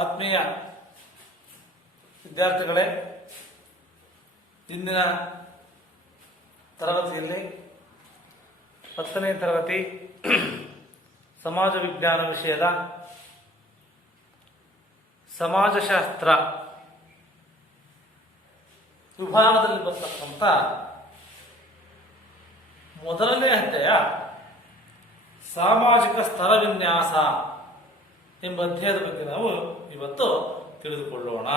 ಆತ್ಮೀಯ ವಿದ್ಯಾರ್ಥಿಗಳೇ, ಇಂದಿನ ತರಗತಿಯಲ್ಲಿ 10ನೇ ತರಗತಿ ಸಮಾಜ ವಿಜ್ಞಾನ ವಿಷಯದ ಸಮಾಜಶಾಸ್ತ್ರ ವಿಭಾಗದಲ್ಲಿ ಬರ್ತಕ್ಕಂಥ ಮೊದಲನೇ ಅಧ್ಯಾಯ ಸಾಮಾಜಿಕ ಸ್ತರ ವಿನ್ಯಾಸ ಎಂಬ ಅಧ್ಯಾಯದ ಬಗ್ಗೆ ನಾವು ಇವತ್ತು ತಿಳಿದುಕೊಳ್ಳೋಣ.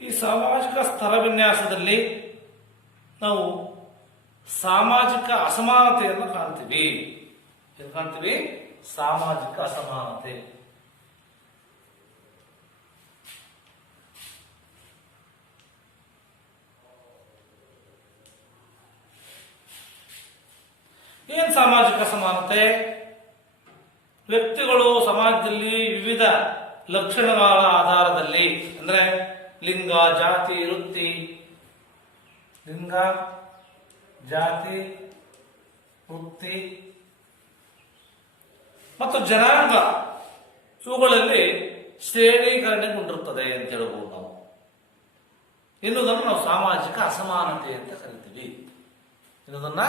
ಈ ಸಾಮಾಜಿಕ ಸ್ತರ ವಿನ್ಯಾಸದಲ್ಲಿ ನಾವು ಸಾಮಾಜಿಕ ಅಸಮಾನತೆಯನ್ನು ಕಾಣ್ತೀವಿ. ಏನು ಕಾಣ್ತೀವಿ? ಸಾಮಾಜಿಕ ಅಸಮಾನತೆ. ಏನ್ ಸಾಮಾಜಿಕ ಅಸಮಾನತೆ? ವ್ಯಕ್ತಿಗಳು ಸಮಾಜದಲ್ಲಿ ವಿವಿಧ ಲಕ್ಷಣಗಳ ಆಧಾರದಲ್ಲಿ, ಅಂದ್ರೆ ಲಿಂಗ, ಜಾತಿ, ವೃತ್ತಿ, ಲಿಂಗ, ಜಾತಿ, ವೃತ್ತಿ ಮತ್ತು ಜನಾಂಗ ಇವುಗಳಲ್ಲಿ ಶ್ರೇಣೀಕರಣಗೊಂಡಿರುತ್ತದೆ ಅಂತ ಹೇಳಬಹುದು ನಾವು. ಎನ್ನುವುದನ್ನು ನಾವು ಸಾಮಾಜಿಕ ಅಸಮಾನತೆ ಅಂತ ಕರಿತೀವಿ. ಎನ್ನುವುದನ್ನ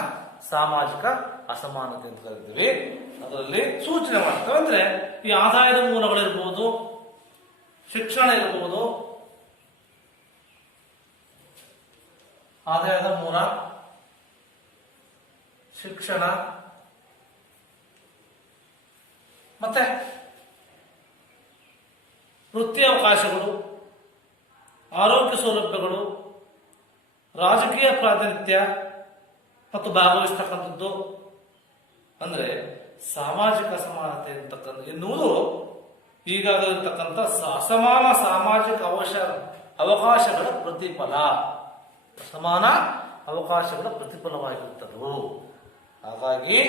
ಸಾಮಾಜಿಕ ಅಸಮಾನತೆ ಅಂತ ಕರಿತೀವಿ. ಅದರಲ್ಲಿ ಸೂಚನೆ ಮಾಡ್ತೇವೆ ಅಂದ್ರೆ ಈ ಆದಾಯದ ಮೂಲಗಳಿರ್ಬೋದು, ಶಿಕ್ಷಣ ಇರಬಹುದು, ಆದಾಯದ ಮೂಲ, ಶಿಕ್ಷಣ, ಮತ್ತೆ ವೃತ್ತಿ ಅವಕಾಶಗಳು, ಆರೋಗ್ಯ ಸೌಲಭ್ಯಗಳು, ರಾಜಕೀಯ ಪ್ರಾತಿನಿಧ್ಯ ಮತ್ತು ಭಾಗವಹಿಸ್ತಕ್ಕಂಥದ್ದು. ಅಂದ್ರೆ ಸಾಮಾಜಿಕ ಅಸಮಾನತೆ ಎನ್ನುವುದು ಈಗಾಗಲೇ ಇರತಕ್ಕಂಥ ಅಸಮಾನ ಸಾಮಾಜಿಕ ಅವಕಾಶಗಳ ಪ್ರತಿಫಲ, ಸಮಾನ ಅವಕಾಶಗಳ ಪ್ರತಿಫಲವಾಗಿರುತ್ತದವು. ಹಾಗಾಗಿ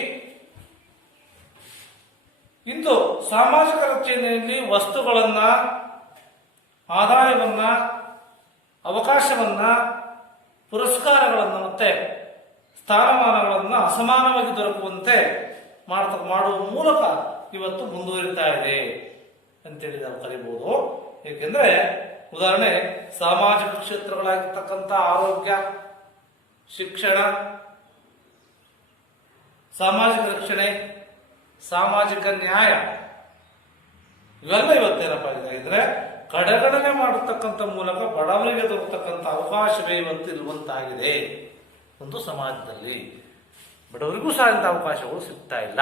ಇಂದು ಸಾಮಾಜಿಕ ರಚನೆಯಲ್ಲಿ ವಸ್ತುಗಳನ್ನ, ಆದಾಯವನ್ನ, ಅವಕಾಶವನ್ನ, ಪುರಸ್ಕಾರಗಳನ್ನ ಮತ್ತೆ ಸ್ಥಾನಮಾನಗಳನ್ನ ಅಸಮಾನವಾಗಿ ದೊರಕುವಂತೆ ಮಾಡುವ ಮೂಲಕ ಇವತ್ತು ಮುಂದುವರಿತಾ ಇದೆ ಅಂತೇಳಿ ನಾವು ಕರೀಬಹುದು. ಏಕೆಂದ್ರೆ ಉದಾಹರಣೆ, ಸಾಮಾಜಿಕ ಕ್ಷೇತ್ರಗಳಾಗಿರ್ತಕ್ಕಂಥ ಆರೋಗ್ಯ, ಶಿಕ್ಷಣ, ಸಾಮಾಜಿಕ ರಕ್ಷಣೆ, ಸಾಮಾಜಿಕ ನ್ಯಾಯ ಇವೆಲ್ಲ ಇವತ್ತೇನಪ್ಪ ಇದ್ರೆ ಕಡೆಗಣನೆ ಮಾಡತಕ್ಕಂಥ ಮೂಲಕ ಬಡವರಿಗೆ ದೊರಕತಕ್ಕಂಥ ಅವಕಾಶವೇ ಇವತ್ತು ಇರುವಂತಾಗಿದೆ. ಒಂದು ಸಮಾಜದಲ್ಲಿ ಬಡವರಿಗೂ ಸಹ ಇಂಥ ಅವಕಾಶಗಳು ಸಿಗ್ತಾ ಇಲ್ಲ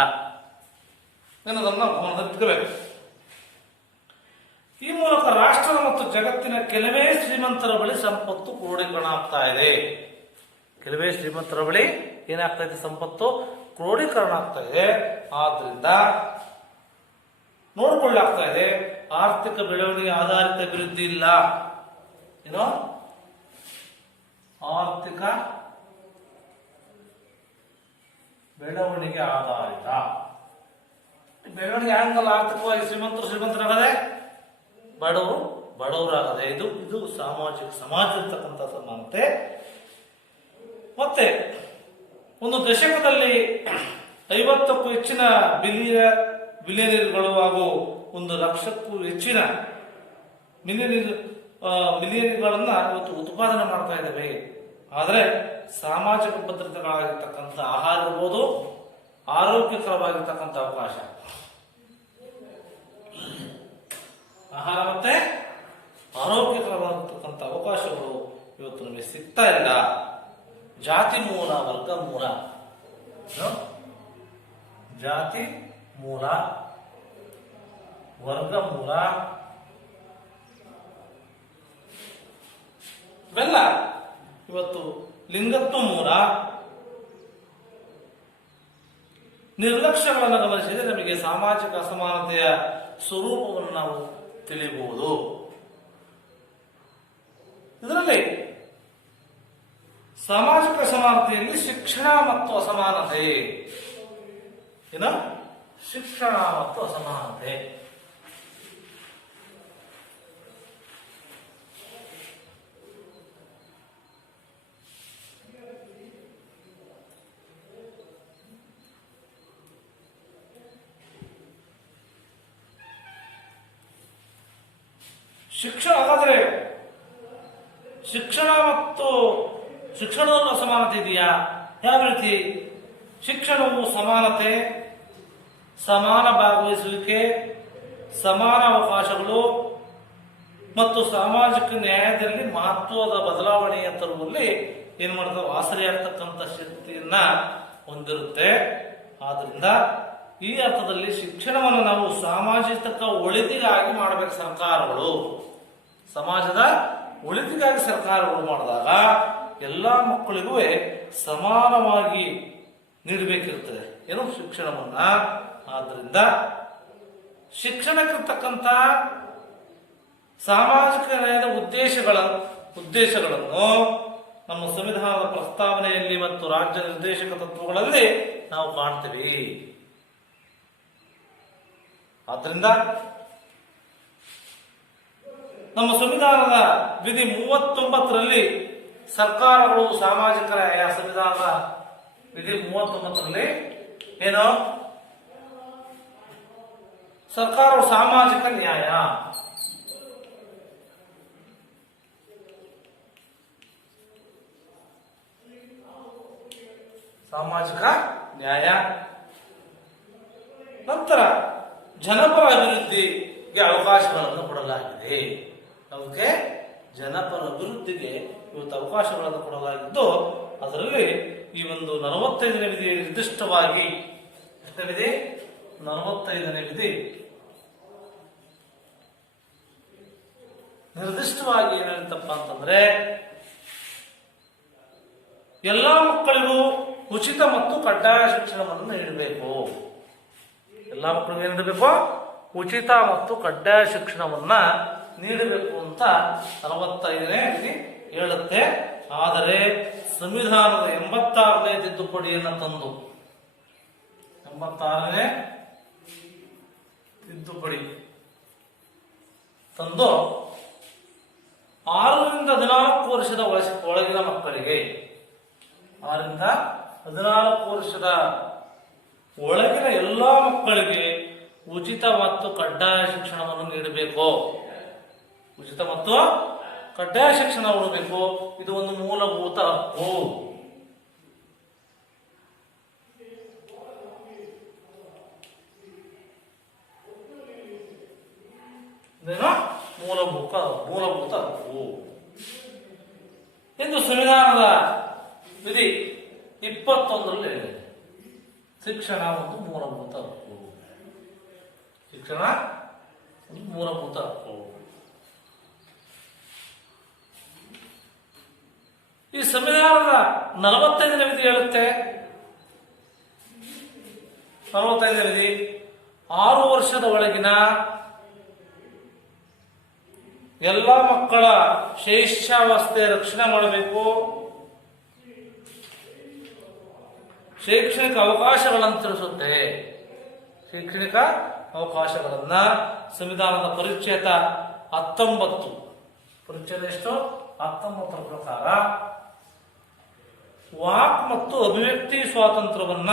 ಅನ್ನೋದನ್ನು ಗಮನದಲ್ಲಿಟ್ಕೋಬೇಕು. ಈ ಮೂಲಕ ರಾಷ್ಟ್ರ ಮತ್ತು ಜಗತ್ತಿನ ಕೆಲವೇ ಶ್ರೀಮಂತರ ಬಳಿ ಸಂಪತ್ತು ಕ್ರೋಢೀಕರಣ ಆಗ್ತಾ ಇದೆ. ಕೆಲವೇ ಶ್ರೀಮಂತರ ಬಳಿ ಏನಾಗ್ತಾ ಇದೆ? ಸಂಪತ್ತು ಕ್ರೋಢೀಕರಣ ಆಗ್ತಾ ಇದೆ. ಆದ್ರಿಂದ ನೋಡಿಕೊಳ್ಳಾಗ್ತಾ ಇದೆ ಆರ್ಥಿಕ ಬೆಳವಣಿಗೆ ಆಧಾರಿತ ಅಭಿವೃದ್ಧಿ ಇಲ್ಲ. ಏನೋ ಆರ್ಥಿಕ ಬೆಳವಣಿಗೆ ಆಧಾರಿತ ಬೆಳವಣಿಗೆ ಆಗಲ್ಲ. ಆರ್ಥಿಕವಾಗಿ ಶ್ರೀಮಂತರಾಗದೆ, ಬಡವರಾಗದೆ. ಇದು ಸಮಾಜ ಇರ್ತಕ್ಕಂಥ ಸಮಾನತೆ. ಮತ್ತೆ ಒಂದು ದಶಕದಲ್ಲಿ 50ಕ್ಕೂ ಹೆಚ್ಚಿನ ಬಿಲಿಯನರ್ಗಳು ಹಾಗೂ 1 ಲಕ್ಷಕ್ಕೂ ಹೆಚ್ಚಿನ ಮಿಲಿಯನರ್ಗಳನ್ನ ಇವತ್ತು ಉತ್ಪಾದನೆ ಮಾಡ್ತಾ ಇದ್ದೇವೆ. ಆದರೆ ಸಾಮಾಜಿಕ ಭದ್ರತೆಗಳಾಗಿರ್ತಕ್ಕಂಥ ಆಹಾರ ಇರ್ಬೋದು, ಆರೋಗ್ಯಕರವಾಗಿರ್ತಕ್ಕಂಥ ಅವಕಾಶ, ಆಹಾರ ಮತ್ತೆ ಆರೋಗ್ಯಕರವಾಗಿರ್ತಕ್ಕಂಥ ಅವಕಾಶಗಳು ಇವತ್ತು ನಮಗೆ ಸಿಗ್ತಾ ಇಲ್ಲ. ಜಾತಿ ಮೂಲ, ವರ್ಗ ಮೂಲ, ಜಾತಿ ಮೂಲ, ವರ್ಗ ಮೂಲ ಇವೆಲ್ಲ ಇವತ್ತು ಲಿಂಗತ್ವ ಮೂಲ, ನಿರ್ಲಕ್ಷ್ಯಗಳನ್ನು ಗಮನಿಸಿದರೆ ನಮಗೆ ಸಾಮಾಜಿಕ ಅಸಮಾನತೆಯ ಸ್ವರೂಪವನ್ನು ನಾವು ತಿಳಿಯಬಹುದು. ಸಾಮಾಜಿಕ ಸಮಾನತೆಯಲ್ಲಿ ಶಿಕ್ಷಣ ಮತ್ತು ಅಸಮಾನತೆ. ಏನು? ಶಿಕ್ಷಣ ಮತ್ತು ಅಸಮಾನತೆ. ಶಿಕ್ಷಣ ಹಾಗಾದ್ರೆ ಶಿಕ್ಷಣ ಮತ್ತು ಶಿಕ್ಷಣದಲ್ಲೂ ಅಸಮಾನತೆ ಇದೆಯಾ? ಯಾವ ರೀತಿ? ಶಿಕ್ಷಣವು ಸಮಾನತೆ, ಸಮಾನ ಭಾಗವಹಿಸುವಿಕೆ, ಸಮಾನ ಅವಕಾಶಗಳು ಮತ್ತು ಸಾಮಾಜಿಕ ನ್ಯಾಯದಲ್ಲಿ ಮಹತ್ವದ ಬದಲಾವಣೆಯ ತರುವಲ್ಲಿ ಏನ್ ಮಾಡ್ತಾವೆ? ಆಸರೆಯಾಗ್ತಕ್ಕಂಥ ಶಕ್ತಿಯನ್ನ ಹೊಂದಿರುತ್ತೆ. ಆದ್ರಿಂದ ಈ ಅರ್ಥದಲ್ಲಿ ಶಿಕ್ಷಣವನ್ನು ನಾವು ಸಾಮಾಜಿಕ ಒಳಿತಿಗಾಗಿ ಮಾಡಬೇಕು. ಸರ್ಕಾರಗಳು ಸಮಾಜದ ಒಳಿತಿಗಾಗಿ ಸರ್ಕಾರಗಳು ಮಾಡಿದಾಗ ಎಲ್ಲಾ ಮಕ್ಕಳಿಗೂ ಸಮಾನವಾಗಿ ನೀಡಬೇಕಿರ್ತದೆ ಏನು? ಶಿಕ್ಷಣವನ್ನ. ಆದ್ರಿಂದ ಶಿಕ್ಷಣಕ್ಕಿರ್ತಕ್ಕಂಥ ಸಾಮಾಜಿಕ ನ್ಯಾಯದ ಉದ್ದೇಶಗಳನ್ನು ನಮ್ಮ ಸಂವಿಧಾನದ ಪ್ರಸ್ತಾವನೆಯಲ್ಲಿ ಮತ್ತು ರಾಜ್ಯ ನಿರ್ದೇಶಕ ತತ್ವಗಳಲ್ಲಿ ನಾವು ಕಾಣ್ತೀವಿ. ಆದ್ರಿಂದ ನಮ್ಮ ಸಂವಿಧಾನದ ವಿಧಿ 39ರಲ್ಲಿ ಸರ್ಕಾರಗಳು ಸಾಮಾಜಿಕ ನ್ಯಾಯ, ಸಂವಿಧಾನದ ವಿಧಿ 39ರಲ್ಲಿ ಏನು? ಸರ್ಕಾರವು ಸಾಮಾಜಿಕ ನ್ಯಾಯ, ಸಾಮಾಜಿಕ ನ್ಯಾಯ, ನಂತರ ಜನಪರ ಅಭಿವೃದ್ಧಿಗೆ ಅವಕಾಶಗಳನ್ನು ಕೊಡಲಾಗಿದೆ. ನಮಗೆ ಜನಪರ ಅಭಿವೃದ್ಧಿಗೆ ಇವತ್ತು ಅವಕಾಶಗಳನ್ನು ಕೊಡಲಾಗಿದ್ದು, ಅದರಲ್ಲಿ ಈ ಒಂದು 45ನೇ ವಿಧಿ ನಿರ್ದಿಷ್ಟವಾಗಿ, ಎಷ್ಟನೇ ವಿಧಿ? 45ನೇ ವಿಧಿ ನಿರ್ದಿಷ್ಟವಾಗಿ ಏನ್ ಹೇಳ್ತಪ್ಪ ಅಂತಂದ್ರೆ, ಎಲ್ಲಾ ಮಕ್ಕಳಿಗೂ ಉಚಿತ ಮತ್ತು ಕಡ್ಡಾಯ ಶಿಕ್ಷಣವನ್ನು ನೀಡಬೇಕು. ಎಲ್ಲಾ ಮಕ್ಕಳಿಗೂ ಏನ್ ನೀಡಬೇಕು? ಉಚಿತ ಮತ್ತು ಕಡ್ಡಾಯ ಶಿಕ್ಷಣವನ್ನ ನೀಡಬೇಕು ಅಂತ 45ನೇ ವಿಧಿ ಹೇಳುತ್ತೆ. ಆದರೆ ಸಂವಿಧಾನದ 86ನೇ ತಿದ್ದುಪಡಿಯನ್ನು ತಂದು, 86ನೇ ತಿದ್ದುಪಡಿ ತಂದು 6ರಿಂದ 14 ವರ್ಷದ ಒಳಗಿನ ಮಕ್ಕಳಿಗೆ, 6ರಿಂದ 14 ವರ್ಷದ ಒಳಗಿನ ಎಲ್ಲಾ ಮಕ್ಕಳಿಗೆ ಉಚಿತ ಮತ್ತು ಕಡ್ಡಾಯ ಶಿಕ್ಷಣವನ್ನು ನೀಡಬೇಕು. ಉಚಿತ ಮತ್ತು ಕಡ್ಡಾಯ ಶಿಕ್ಷಣ ಕೊಡಬೇಕು. ಇದು ಒಂದು ಮೂಲಭೂತ ಹಕ್ಕು. ಮೂಲಭೂತ ಹಕ್ಕು ಎಂದು ಸಂವಿಧಾನದ ವಿಧಿ 21ರಲ್ಲಿ ಹೇಳಿದೆ. ಶಿಕ್ಷಣ ಒಂದು ಮೂಲಭೂತ ಹಕ್ಕು. ಶಿಕ್ಷಣ ಒಂದು ಮೂಲಭೂತ ಹಕ್ಕು. ಈ ಸಂವಿಧಾನದ 45ನೇ ವಿಧಿ ಹೇಳುತ್ತೆ, 45ನೇ ವಿಧಿ 6 ವರ್ಷದ ಒಳಗಿನ ಎಲ್ಲ ಮಕ್ಕಳ ಶೈಶವಾವಸ್ಥೆ ರಕ್ಷಣೆ ಮಾಡಬೇಕು. ಶೈಕ್ಷಣಿಕ ಅವಕಾಶಗಳನ್ನು ತಿಳಿಸುತ್ತೆ. ಶೈಕ್ಷಣಿಕ ಅವಕಾಶಗಳನ್ನ ಸಂವಿಧಾನದ ಪರಿಚ್ಛೇದ 19, ಪರಿಚ್ಛೇದ ಎಷ್ಟು? 19ರ ಪ್ರಕಾರ ವಾಕ್ ಮತ್ತು ಅಭಿವ್ಯಕ್ತಿ ಸ್ವಾತಂತ್ರ್ಯವನ್ನ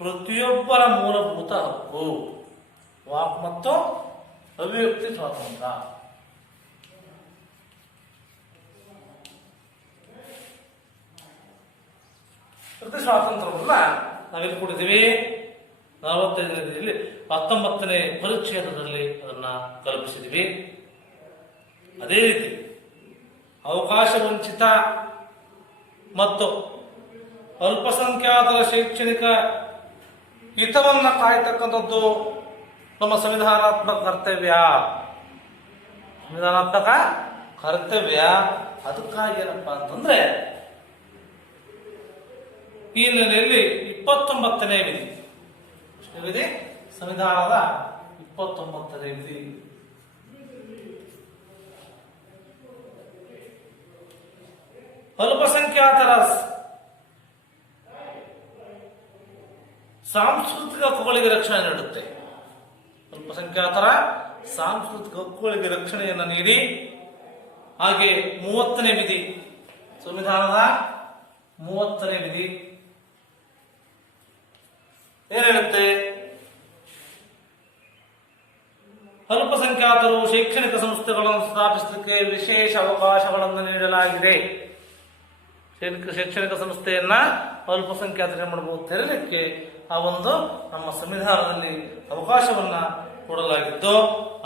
ಪ್ರತಿಯೊಬ್ಬರ ಮೂಲಭೂತ ಹಕ್ಕು. ವಾಕ್ ಮತ್ತು ಅಭಿವ್ಯಕ್ತಿ ಸ್ವಾತಂತ್ರ್ಯ. ಪ್ರತಿ ಸ್ವಾತಂತ್ರ್ಯವನ್ನ ನಾವೆಲ್ಲಿ ಕೊಟ್ಟಿದ್ದೀವಿ? 45ನೇ ವಿಧಿಯಲ್ಲಿ 19ನೇ ಪರಿಚ್ಛೇದದಲ್ಲಿ ಅದನ್ನ ಕಲ್ಪಿಸಿದ್ವಿ. ಅದೇ ರೀತಿ ಅವಕಾಶ ವಂಚಿತ ಮತ್ತು ಅಲ್ಪಸಂಖ್ಯಾತರ ಶೈಕ್ಷಣಿಕ ಹಿತವನ್ನ ಕಾಯ್ತಕ್ಕಂಥದ್ದು ನಮ್ಮ ಸಂವಿಧಾನಾತ್ಮಕ ಕರ್ತವ್ಯ. ಸಂವಿಧಾನಾತ್ಮಕ ಕರ್ತವ್ಯ. ಅದಕ್ಕಾಗಿ ಏನಪ್ಪಾ ಅಂತಂದ್ರೆ, ಈ ಹಿನ್ನೆಲೆಯಲ್ಲಿ 29ನೇ ವಿಧಿ, ವಿಧಿ ಸಂವಿಧಾನದ 29ನೇ ವಿಧಿ ಅಲ್ಪಸಂಖ್ಯಾತ ಅಲ್ಪಸಂಖ್ಯಾತರ ಸಾಂಸ್ಕೃತಿಕ ಹಕ್ಕುಗಳಿಗೆ ರಕ್ಷಣೆ ನೀಡುತ್ತೆ. ಅಲ್ಪಸಂಖ್ಯಾತರ ಸಾಂಸ್ಕೃತಿಕ ಹಕ್ಕುಗಳಿಗೆ ರಕ್ಷಣೆಯನ್ನು ನೀಡಿ ಹಾಗೆ 30ನೇ ವಿಧಿ, ಸಂವಿಧಾನದ 30ನೇ ವಿಧಿ ಏನ್ ಹೇಳುತ್ತೆ? ಅಲ್ಪಸಂಖ್ಯಾತರು ಶೈಕ್ಷಣಿಕ ಸಂಸ್ಥೆಗಳನ್ನು ಸ್ಥಾಪಿಸಲಿಕ್ಕೆ ವಿಶೇಷ ಅವಕಾಶಗಳನ್ನು ನೀಡಲಾಗಿದೆ. ಶೈಕ್ಷಣಿಕ ಸಂಸ್ಥೆಯನ್ನ ಅಲ್ಪಸಂಖ್ಯಾತರು ಮಾಡಬಹುದು ತೆರಲಿಕ್ಕೆ ಆ ಒಂದು ನಮ್ಮ ಸಂವಿಧಾನದಲ್ಲಿ ಅವಕಾಶವನ್ನ ಕೊಡಲಾಗಿದ್ದು,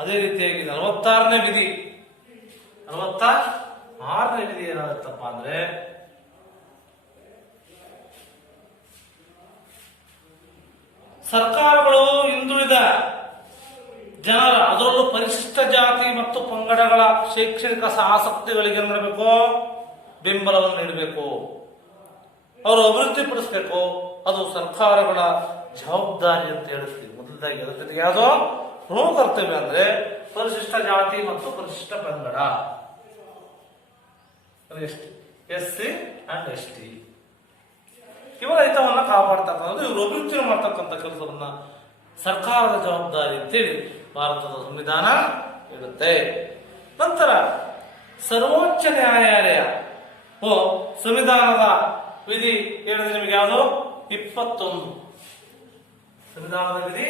ಅದೇ ರೀತಿಯಾಗಿ 46ನೇ ವಿಧಿ ಏನಾಗುತ್ತಪ್ಪ ಅಂದ್ರೆ ಸರ್ಕಾರಗಳು ಹಿಂದುಳಿದ ಜನರ, ಅದರಲ್ಲೂ ಪರಿಶಿಷ್ಟ ಜಾತಿ ಮತ್ತು ಪಂಗಡಗಳ ಶೈಕ್ಷಣಿಕ ಆಸಕ್ತಿಗಳಿಗೆ ಏನ್ ಮಾಡಬೇಕು? ಬೆಂಬಲವನ್ನು ನೀಡಬೇಕು, ಅವರು ಅಭಿವೃದ್ಧಿಪಡಿಸಬೇಕು. ಅದು ಸರ್ಕಾರಗಳ ಜವಾಬ್ದಾರಿ ಅಂತ ಹೇಳ್ತೀವಿ. ಮೊದಲದಾಗಿ ಅದರ ಜೊತೆಗೆ ಯಾವುದೋ ಪ್ರಮುಖ ಕರ್ತವ್ಯ ಅಂದ್ರೆ ಪರಿಶಿಷ್ಟ ಜಾತಿ ಮತ್ತು ಪರಿಶಿಷ್ಟ ಪಂಗಡ, SC and ST ಇವರ ಹಿತವನ್ನ ಕಾಪಾಡ್ತಕ್ಕಂಥದ್ದು, ಇವರು ಅಭಿವೃದ್ಧಿ ಮಾಡ್ತಕ್ಕಂಥ ಕೆಲಸವನ್ನ ಸರ್ಕಾರದ ಜವಾಬ್ದಾರಿ ಅಂತೇಳಿ ಭಾರತದ ಸಂವಿಧಾನ ಹೇಳುತ್ತೆ. ನಂತರ ಸರ್ವೋಚ್ಚ ನ್ಯಾಯಾಲಯ ಸಂವಿಧಾನದ ವಿಧಿ ಹೇಳಿದ್ರೆ ನಿಮಗೆ ಯಾವುದು? 21 ಸಂವಿಧಾನದ ವಿಧಿ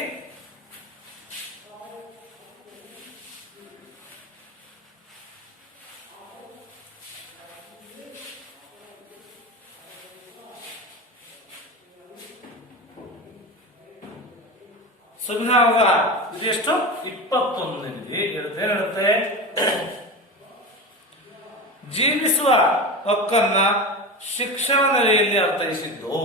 ಸಂವಿಧಾನದ ವಿಧಿ ಎಷ್ಟು? 21ನೇ ವಿಧಿ ಹೇಳುತ್ತೆ ಜೀವಿಸುವ ಹಕ್ಕನ್ನ ಶಿಕ್ಷಣ ನೆಲೆಯಲ್ಲಿ ಅರ್ಥೈಸಿದ್ದು.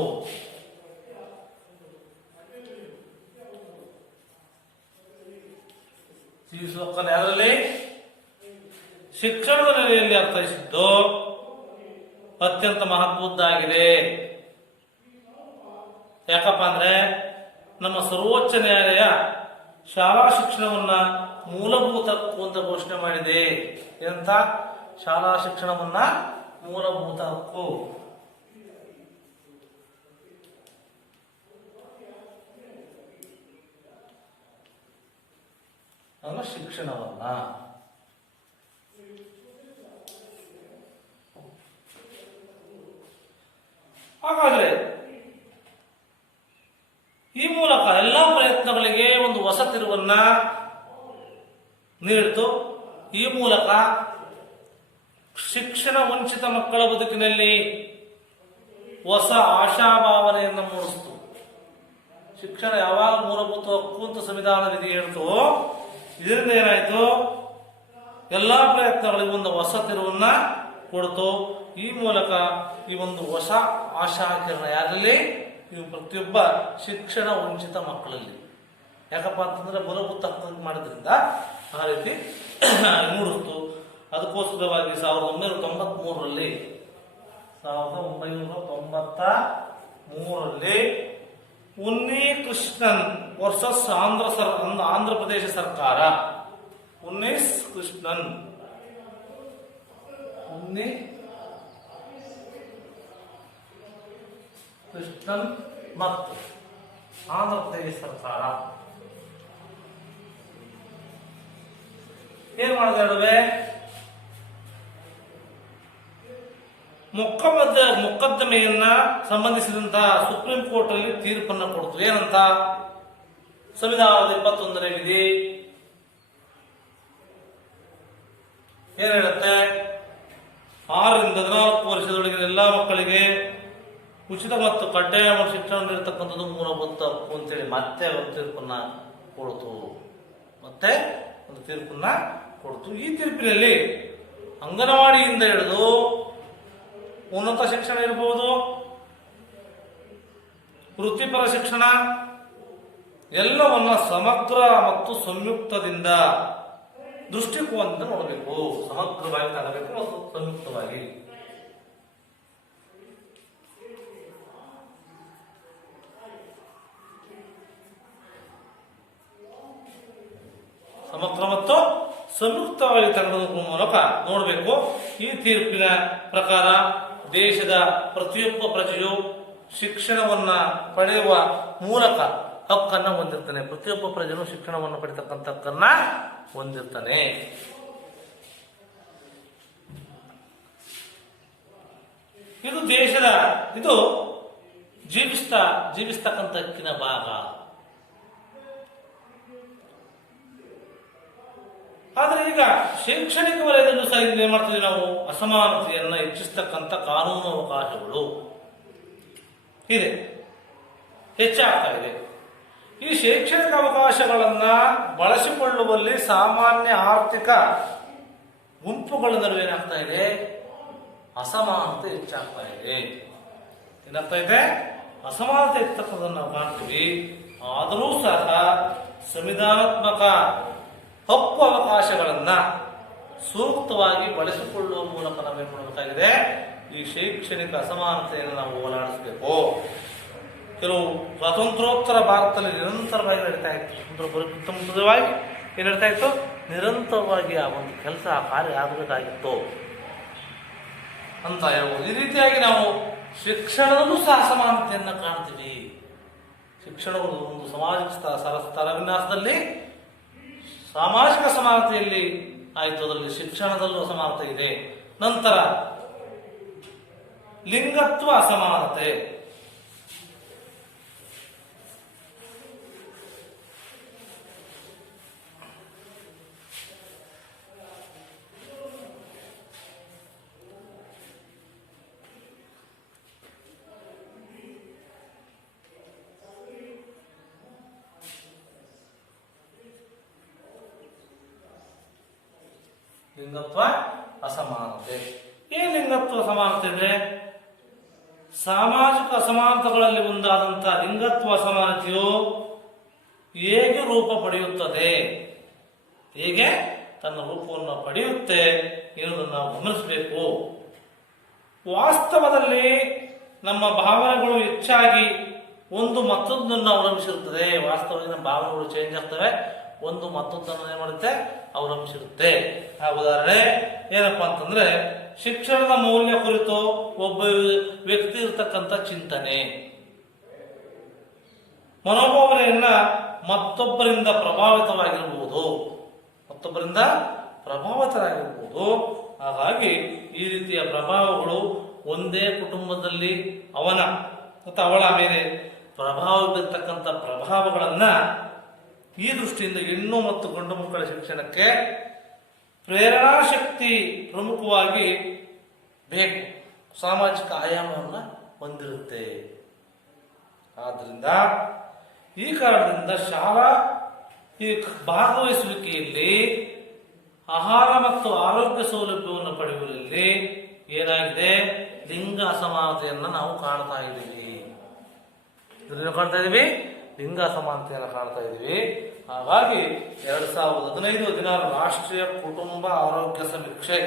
ಜೀವಿಸುವ ಹಕ್ಕನ್ನು ಯಾರಲ್ಲಿ? ಶಿಕ್ಷಣದ ನೆಲೆಯಲ್ಲಿ ಅರ್ಥೈಸಿದ್ದು ಅತ್ಯಂತ ಮಹತ್ವದ್ದಾಗಿದೆ. ಯಾಕಪ್ಪ ಅಂದ್ರೆ ನಮ್ಮ ಸರ್ವೋಚ್ಚ ನ್ಯಾಯಾಲಯ ಶಾಲಾ ಶಿಕ್ಷಣವನ್ನ ಮೂಲಭೂತ ಹಕ್ಕು ಅಂತ ಘೋಷಣೆ ಮಾಡಿದೆ. ಎಂತ? ಶಾಲಾ ಶಿಕ್ಷಣವನ್ನ ಮೂಲಭೂತ ಹಕ್ಕು. ಅಲ್ಲ ಶಿಕ್ಷಣವನ್ನ ಹಾಗಾದ್ರೆ ಈ ಮೂಲಕ ಎಲ್ಲಾ ಪ್ರಯತ್ನಗಳಿಗೆ ಒಂದು ಹೊಸ ತಿರುವನ್ನ ನೀಡಿತು. ಈ ಮೂಲಕ ಶಿಕ್ಷಣ ವಂಚಿತ ಮಕ್ಕಳ ಬದುಕಿನಲ್ಲಿ ಹೊಸ ಆಶಾಭಾವನೆಯನ್ನು ಮೂಡಿಸಿತು. ಶಿಕ್ಷಣ ಯಾವಾಗ ಮೂಲಭೂತ ಹಕ್ಕು ಅಂತ ಸಂವಿಧಾನ ವಿಧಿ ಹೇಳ್ತು, ಇದರಿಂದ ಏನಾಯ್ತು? ಎಲ್ಲಾ ಪ್ರಯತ್ನಗಳಿಗೆ ಒಂದು ಹೊಸ ತಿರುವನ್ನ ಕೊಡ್ತು. ಈ ಮೂಲಕ ಈ ಒಂದು ಹೊಸ ಆಶಾಕಿರಣ ಯಾರಲ್ಲಿ? ಇವು ಪ್ರತಿಯೊಬ್ಬ ಶಿಕ್ಷಣ ವಂಚಿತ ಮಕ್ಕಳಲ್ಲಿ. ಯಾಕಪ್ಪ ಅಂತಂದ್ರೆ ಮೂಲಭೂತ ಹಕ್ಕು ಮಾಡೋದ್ರಿಂದ ಆ ರೀತಿ ಮೂಡಿಸ್ತು. ಅದಕ್ಕೋಸ್ಕರವಾಗಿ 1993ರಲ್ಲಿ ಉನ್ನಿ ಕೃಷ್ಣನ್ ವರ್ಸಸ್ ಆಂಧ್ರ ಪ್ರದೇಶ ಸರ್ಕಾರ, ಉನ್ನಿ ಕೃಷ್ಣನ್ ಮತ್ತು ಆಂಧ್ರ ಪ್ರದೇಶ ಸರ್ಕಾರ ಏನ್ ಮಾಡಿದ ನಡುವೆ ಮೊಕದ್ದಮೆಯನ್ನ ಸಂಬಂಧಿಸಿದಂತಹ ಸುಪ್ರೀಂ ಕೋರ್ಟ್ ಅಲ್ಲಿ ತೀರ್ಪನ್ನು ಕೊಡ್ತು. ಏನಂತ? ಸಂವಿಧಾನದ 21ನೇ ವಿಧಿ ಏನ್ ಹೇಳುತ್ತೆ? 6ರಿಂದ 14 ವರ್ಷದೊಳಗಿನ ಎಲ್ಲಾ ಮಕ್ಕಳಿಗೆ ಉಚಿತ ಮತ್ತು ಕಡ್ಡಾಯ ಶಿಕ್ಷಣ ನೀಡತಕ್ಕಂಥದ್ದು ಮೂಲಭೂತ ಹಕ್ಕು ಅಂತೇಳಿ ಮತ್ತೆ ಒಂದು ತೀರ್ಪನ್ನ ಕೊಡ್ತು. ಈ ತೀರ್ಪಿನಲ್ಲಿ ಅಂಗನವಾಡಿಯಿಂದ ಹಿಡಿದು ಉನ್ನತ ಶಿಕ್ಷಣ ಇರಬಹುದು, ವೃತ್ತಿಪರ ಶಿಕ್ಷಣ ಎಲ್ಲವನ್ನ ಸಮಗ್ರ ಮತ್ತು ಸಂಯುಕ್ತದಿಂದ ದೃಷ್ಟಿಕೋನದಿಂದ ನೋಡಬೇಕು. ಸಮಗ್ರವಾಗಿ ತಗಬೇಕು ಮತ್ತು ಸಂಯುಕ್ತವಾಗಿ. ಸಮಗ್ರ ಮತ್ತು ಸಂಯುಕ್ತವಾಗಿ ತೆಗೆದುಕೊಳ್ಳುವ ಮೂಲಕ ನೋಡಬೇಕು. ಈ ತೀರ್ಪಿನ ಪ್ರಕಾರ ದೇಶದ ಪ್ರತಿಯೊಬ್ಬ ಪ್ರಜೆಯು ಶಿಕ್ಷಣವನ್ನ ಪಡೆಯುವ ಮೂಲಕ ಹಕ್ಕನ್ನ ಹೊಂದಿರ್ತಾನೆ. ಪ್ರತಿಯೊಬ್ಬ ಪ್ರಜೆಯು ಶಿಕ್ಷಣವನ್ನು ಪಡೆತಕ್ಕಂಥ ಹಕ್ಕನ್ನ ಹೊಂದಿರ್ತಾನೆ. ಇದು ದೇಶದ ಇದು ಜೀವಿಸ್ತಕ್ಕಂಥ ಹಕ್ಕಿನ ಭಾಗ. ಆದ್ರೆ ಈಗ ಶೈಕ್ಷಣಿಕ ವಲಯದಲ್ಲೂ ಸಹ ಏನ್ ಮಾಡ್ತೀವಿ ನಾವು, ಅಸಮಾನತೆಯನ್ನ ಹೆಚ್ಚಿಸ್ತಕ್ಕಂಥ ಕಾನೂನು ಅವಕಾಶಗಳು ಇದೆ, ಹೆಚ್ಚಾಗ್ತಾ ಇದೆ. ಈ ಶೈಕ್ಷಣಿಕ ಅವಕಾಶಗಳನ್ನ ಬಳಸಿಕೊಳ್ಳುವಲ್ಲಿ ಸಾಮಾನ್ಯ ಆರ್ಥಿಕ ಗುಂಪುಗಳ ನಡುವೆ ಏನಾಗ್ತಾ ಇದೆ, ಅಸಮಾನತೆ ಹೆಚ್ಚಾಗ್ತಾ ಇದೆ. ಏನಾಗ್ತಾ ಇದೆ, ಅಸಮಾನತೆ ಹೆಚ್ಚತಕ್ಕಂಥದ್ದನ್ನು ನಾವು ಕಾಣ್ತೀವಿ. ಆದರೂ ಸಹ ಸಂವಿಧಾನಾತ್ಮಕ ಹಕ್ಕು ಅವಕಾಶಗಳನ್ನ ಸೂಕ್ತವಾಗಿ ಬಳಸಿಕೊಳ್ಳುವ ಮೂಲಕ ನಾವೇನ್ ಮಾಡಬೇಕಾಗಿದೆ, ಈ ಶೈಕ್ಷಣಿಕ ಅಸಮಾನತೆಯನ್ನು ನಾವು ಹೋರಾಡಿಸಬೇಕು. ಕೆಲವು ಸ್ವಾತಂತ್ರ್ಯೋತ್ತರ ಭಾರತದಲ್ಲಿ ನಿರಂತರವಾಗಿ ನಡೀತಾ ಇತ್ತು. ಸ್ವಾತಂತ್ರ್ಯ ಬರೋಕ್ಕಿಂತ ಮುಂಚಿತವಾಗಿ ಏನ್ ನಡೀತಾ ಇತ್ತು, ನಿರಂತರವಾಗಿ ಆ ಒಂದು ಕೆಲಸ, ಆ ಕಾರ್ಯ ಆಗಬೇಕಾಗಿತ್ತು ಅಂತ ಹೇಳ್ಬೋದು. ಈ ರೀತಿಯಾಗಿ ನಾವು ಶಿಕ್ಷಣದಲ್ಲೂ ಸಹ ಅಸಮಾನತೆಯನ್ನ ಕಾಣ್ತೀವಿ. ಶಿಕ್ಷಣಗಳು ಒಂದು ಸಾಮಾಜಿಕ ಸ್ತರ ವಿನ್ಯಾಸದಲ್ಲಿ ಸಾಮಾಜಿಕ ಸಮಾನತೆಯಲ್ಲಿ ಆಯಿತು, ಅದರಲ್ಲಿ ಶಿಕ್ಷಣದಲ್ಲೂ ಅಸಮಾನತೆ ಇದೆ. ನಂತರ ಲಿಂಗತ್ವ ಅಸಮಾನತೆ. ಲಿಂಗತ್ವ ಅಸಮಾನತೆ. ಏನ್ ಲಿಂಗತ್ವ ಅಸಮಾನತೆ ಅಂದ್ರೆ, ಸಾಮಾಜಿಕ ಅಸಮಾನತೆಗಳಲ್ಲಿ ಒಂದಾದಂತಹ ಲಿಂಗತ್ವ ಅಸಮಾನತೆಯು ಹೇಗೆ ರೂಪ ಪಡೆಯುತ್ತದೆ, ಹೇಗೆ ತನ್ನ ರೂಪವನ್ನು ಪಡೆಯುತ್ತೆ ಎನ್ನುವುದನ್ನು ನಾವು ಗಮನಿಸಬೇಕು. ವಾಸ್ತವದಲ್ಲಿ ನಮ್ಮ ಭಾವನೆಗಳು ಹೆಚ್ಚಾಗಿ ಒಂದು ಮತ್ತೊಂದನ್ನು ಅವಲಂಬಿಸಿರುತ್ತದೆ. ವಾಸ್ತವದಲ್ಲಿ ನಮ್ಮ ಭಾವನೆಗಳು ಚೇಂಜ್ ಆಗ್ತವೆ, ಒಂದು ಮತ್ತೊಂದನ್ನು ಏನ್ ಮಾಡುತ್ತೆ, ಅವಲಂಬಿಸಿರುತ್ತೆ. ಆ ಉದಾಹರಣೆ ಏನಪ್ಪಾ ಅಂತಂದ್ರೆ, ಶಿಕ್ಷಣದ ಮೌಲ್ಯ ಕುರಿತು ಒಬ್ಬ ವ್ಯಕ್ತಿ ಇರತಕ್ಕಂಥ ಚಿಂತನೆ, ಮನೋಭಾವನೆಯನ್ನ ಮತ್ತೊಬ್ಬರಿಂದ ಪ್ರಭಾವಿತರಾಗಿರ್ಬೋದು. ಹಾಗಾಗಿ ಈ ರೀತಿಯ ಪ್ರಭಾವಗಳು ಒಂದೇ ಕುಟುಂಬದಲ್ಲಿ ಅವನ ಅಥವಾ ಅವಳ ಮೇಲೆ ಪ್ರಭಾವ ಬೀರ್ತಕ್ಕಂಥ ಪ್ರಭಾವಗಳನ್ನ ಈ ದೃಷ್ಟಿಯಿಂದ ಹೆಣ್ಣು ಮತ್ತು ಗಂಡು ಮಕ್ಕಳ ಶಿಕ್ಷಣಕ್ಕೆ ಪ್ರೇರಣಾ ಶಕ್ತಿ ಪ್ರಮುಖವಾಗಿ ಬೇಕು, ಸಾಮಾಜಿಕ ಆಯಾಮವನ್ನು ಹೊಂದಿರುತ್ತೆ. ಆದ್ರಿಂದ ಈ ಕಾರಣದಿಂದ ಶಾಲಾ ಈ ಭಾಗವಹಿಸುವಿಕೆಯಲ್ಲಿ ಆಹಾರ ಮತ್ತು ಆರೋಗ್ಯ ಸೌಲಭ್ಯವನ್ನು ಪಡೆಯುವಲ್ಲಿ ಏನಾಗಿದೆ, ಲಿಂಗ ಅಸಮಾನತೆಯನ್ನು ನಾವು ಕಾಣ್ತಾ ಇದ್ದೀವಿ. ಲಿಂಗ ಅಸಮಾನತೆಯನ್ನು ಕಾಣ್ತಾ ಇದ್ದೀವಿ. ಹಾಗಾಗಿ 2015-16 ರಾಷ್ಟ್ರೀಯ ಕುಟುಂಬ ಆರೋಗ್ಯ ಸಮೀಕ್ಷೆ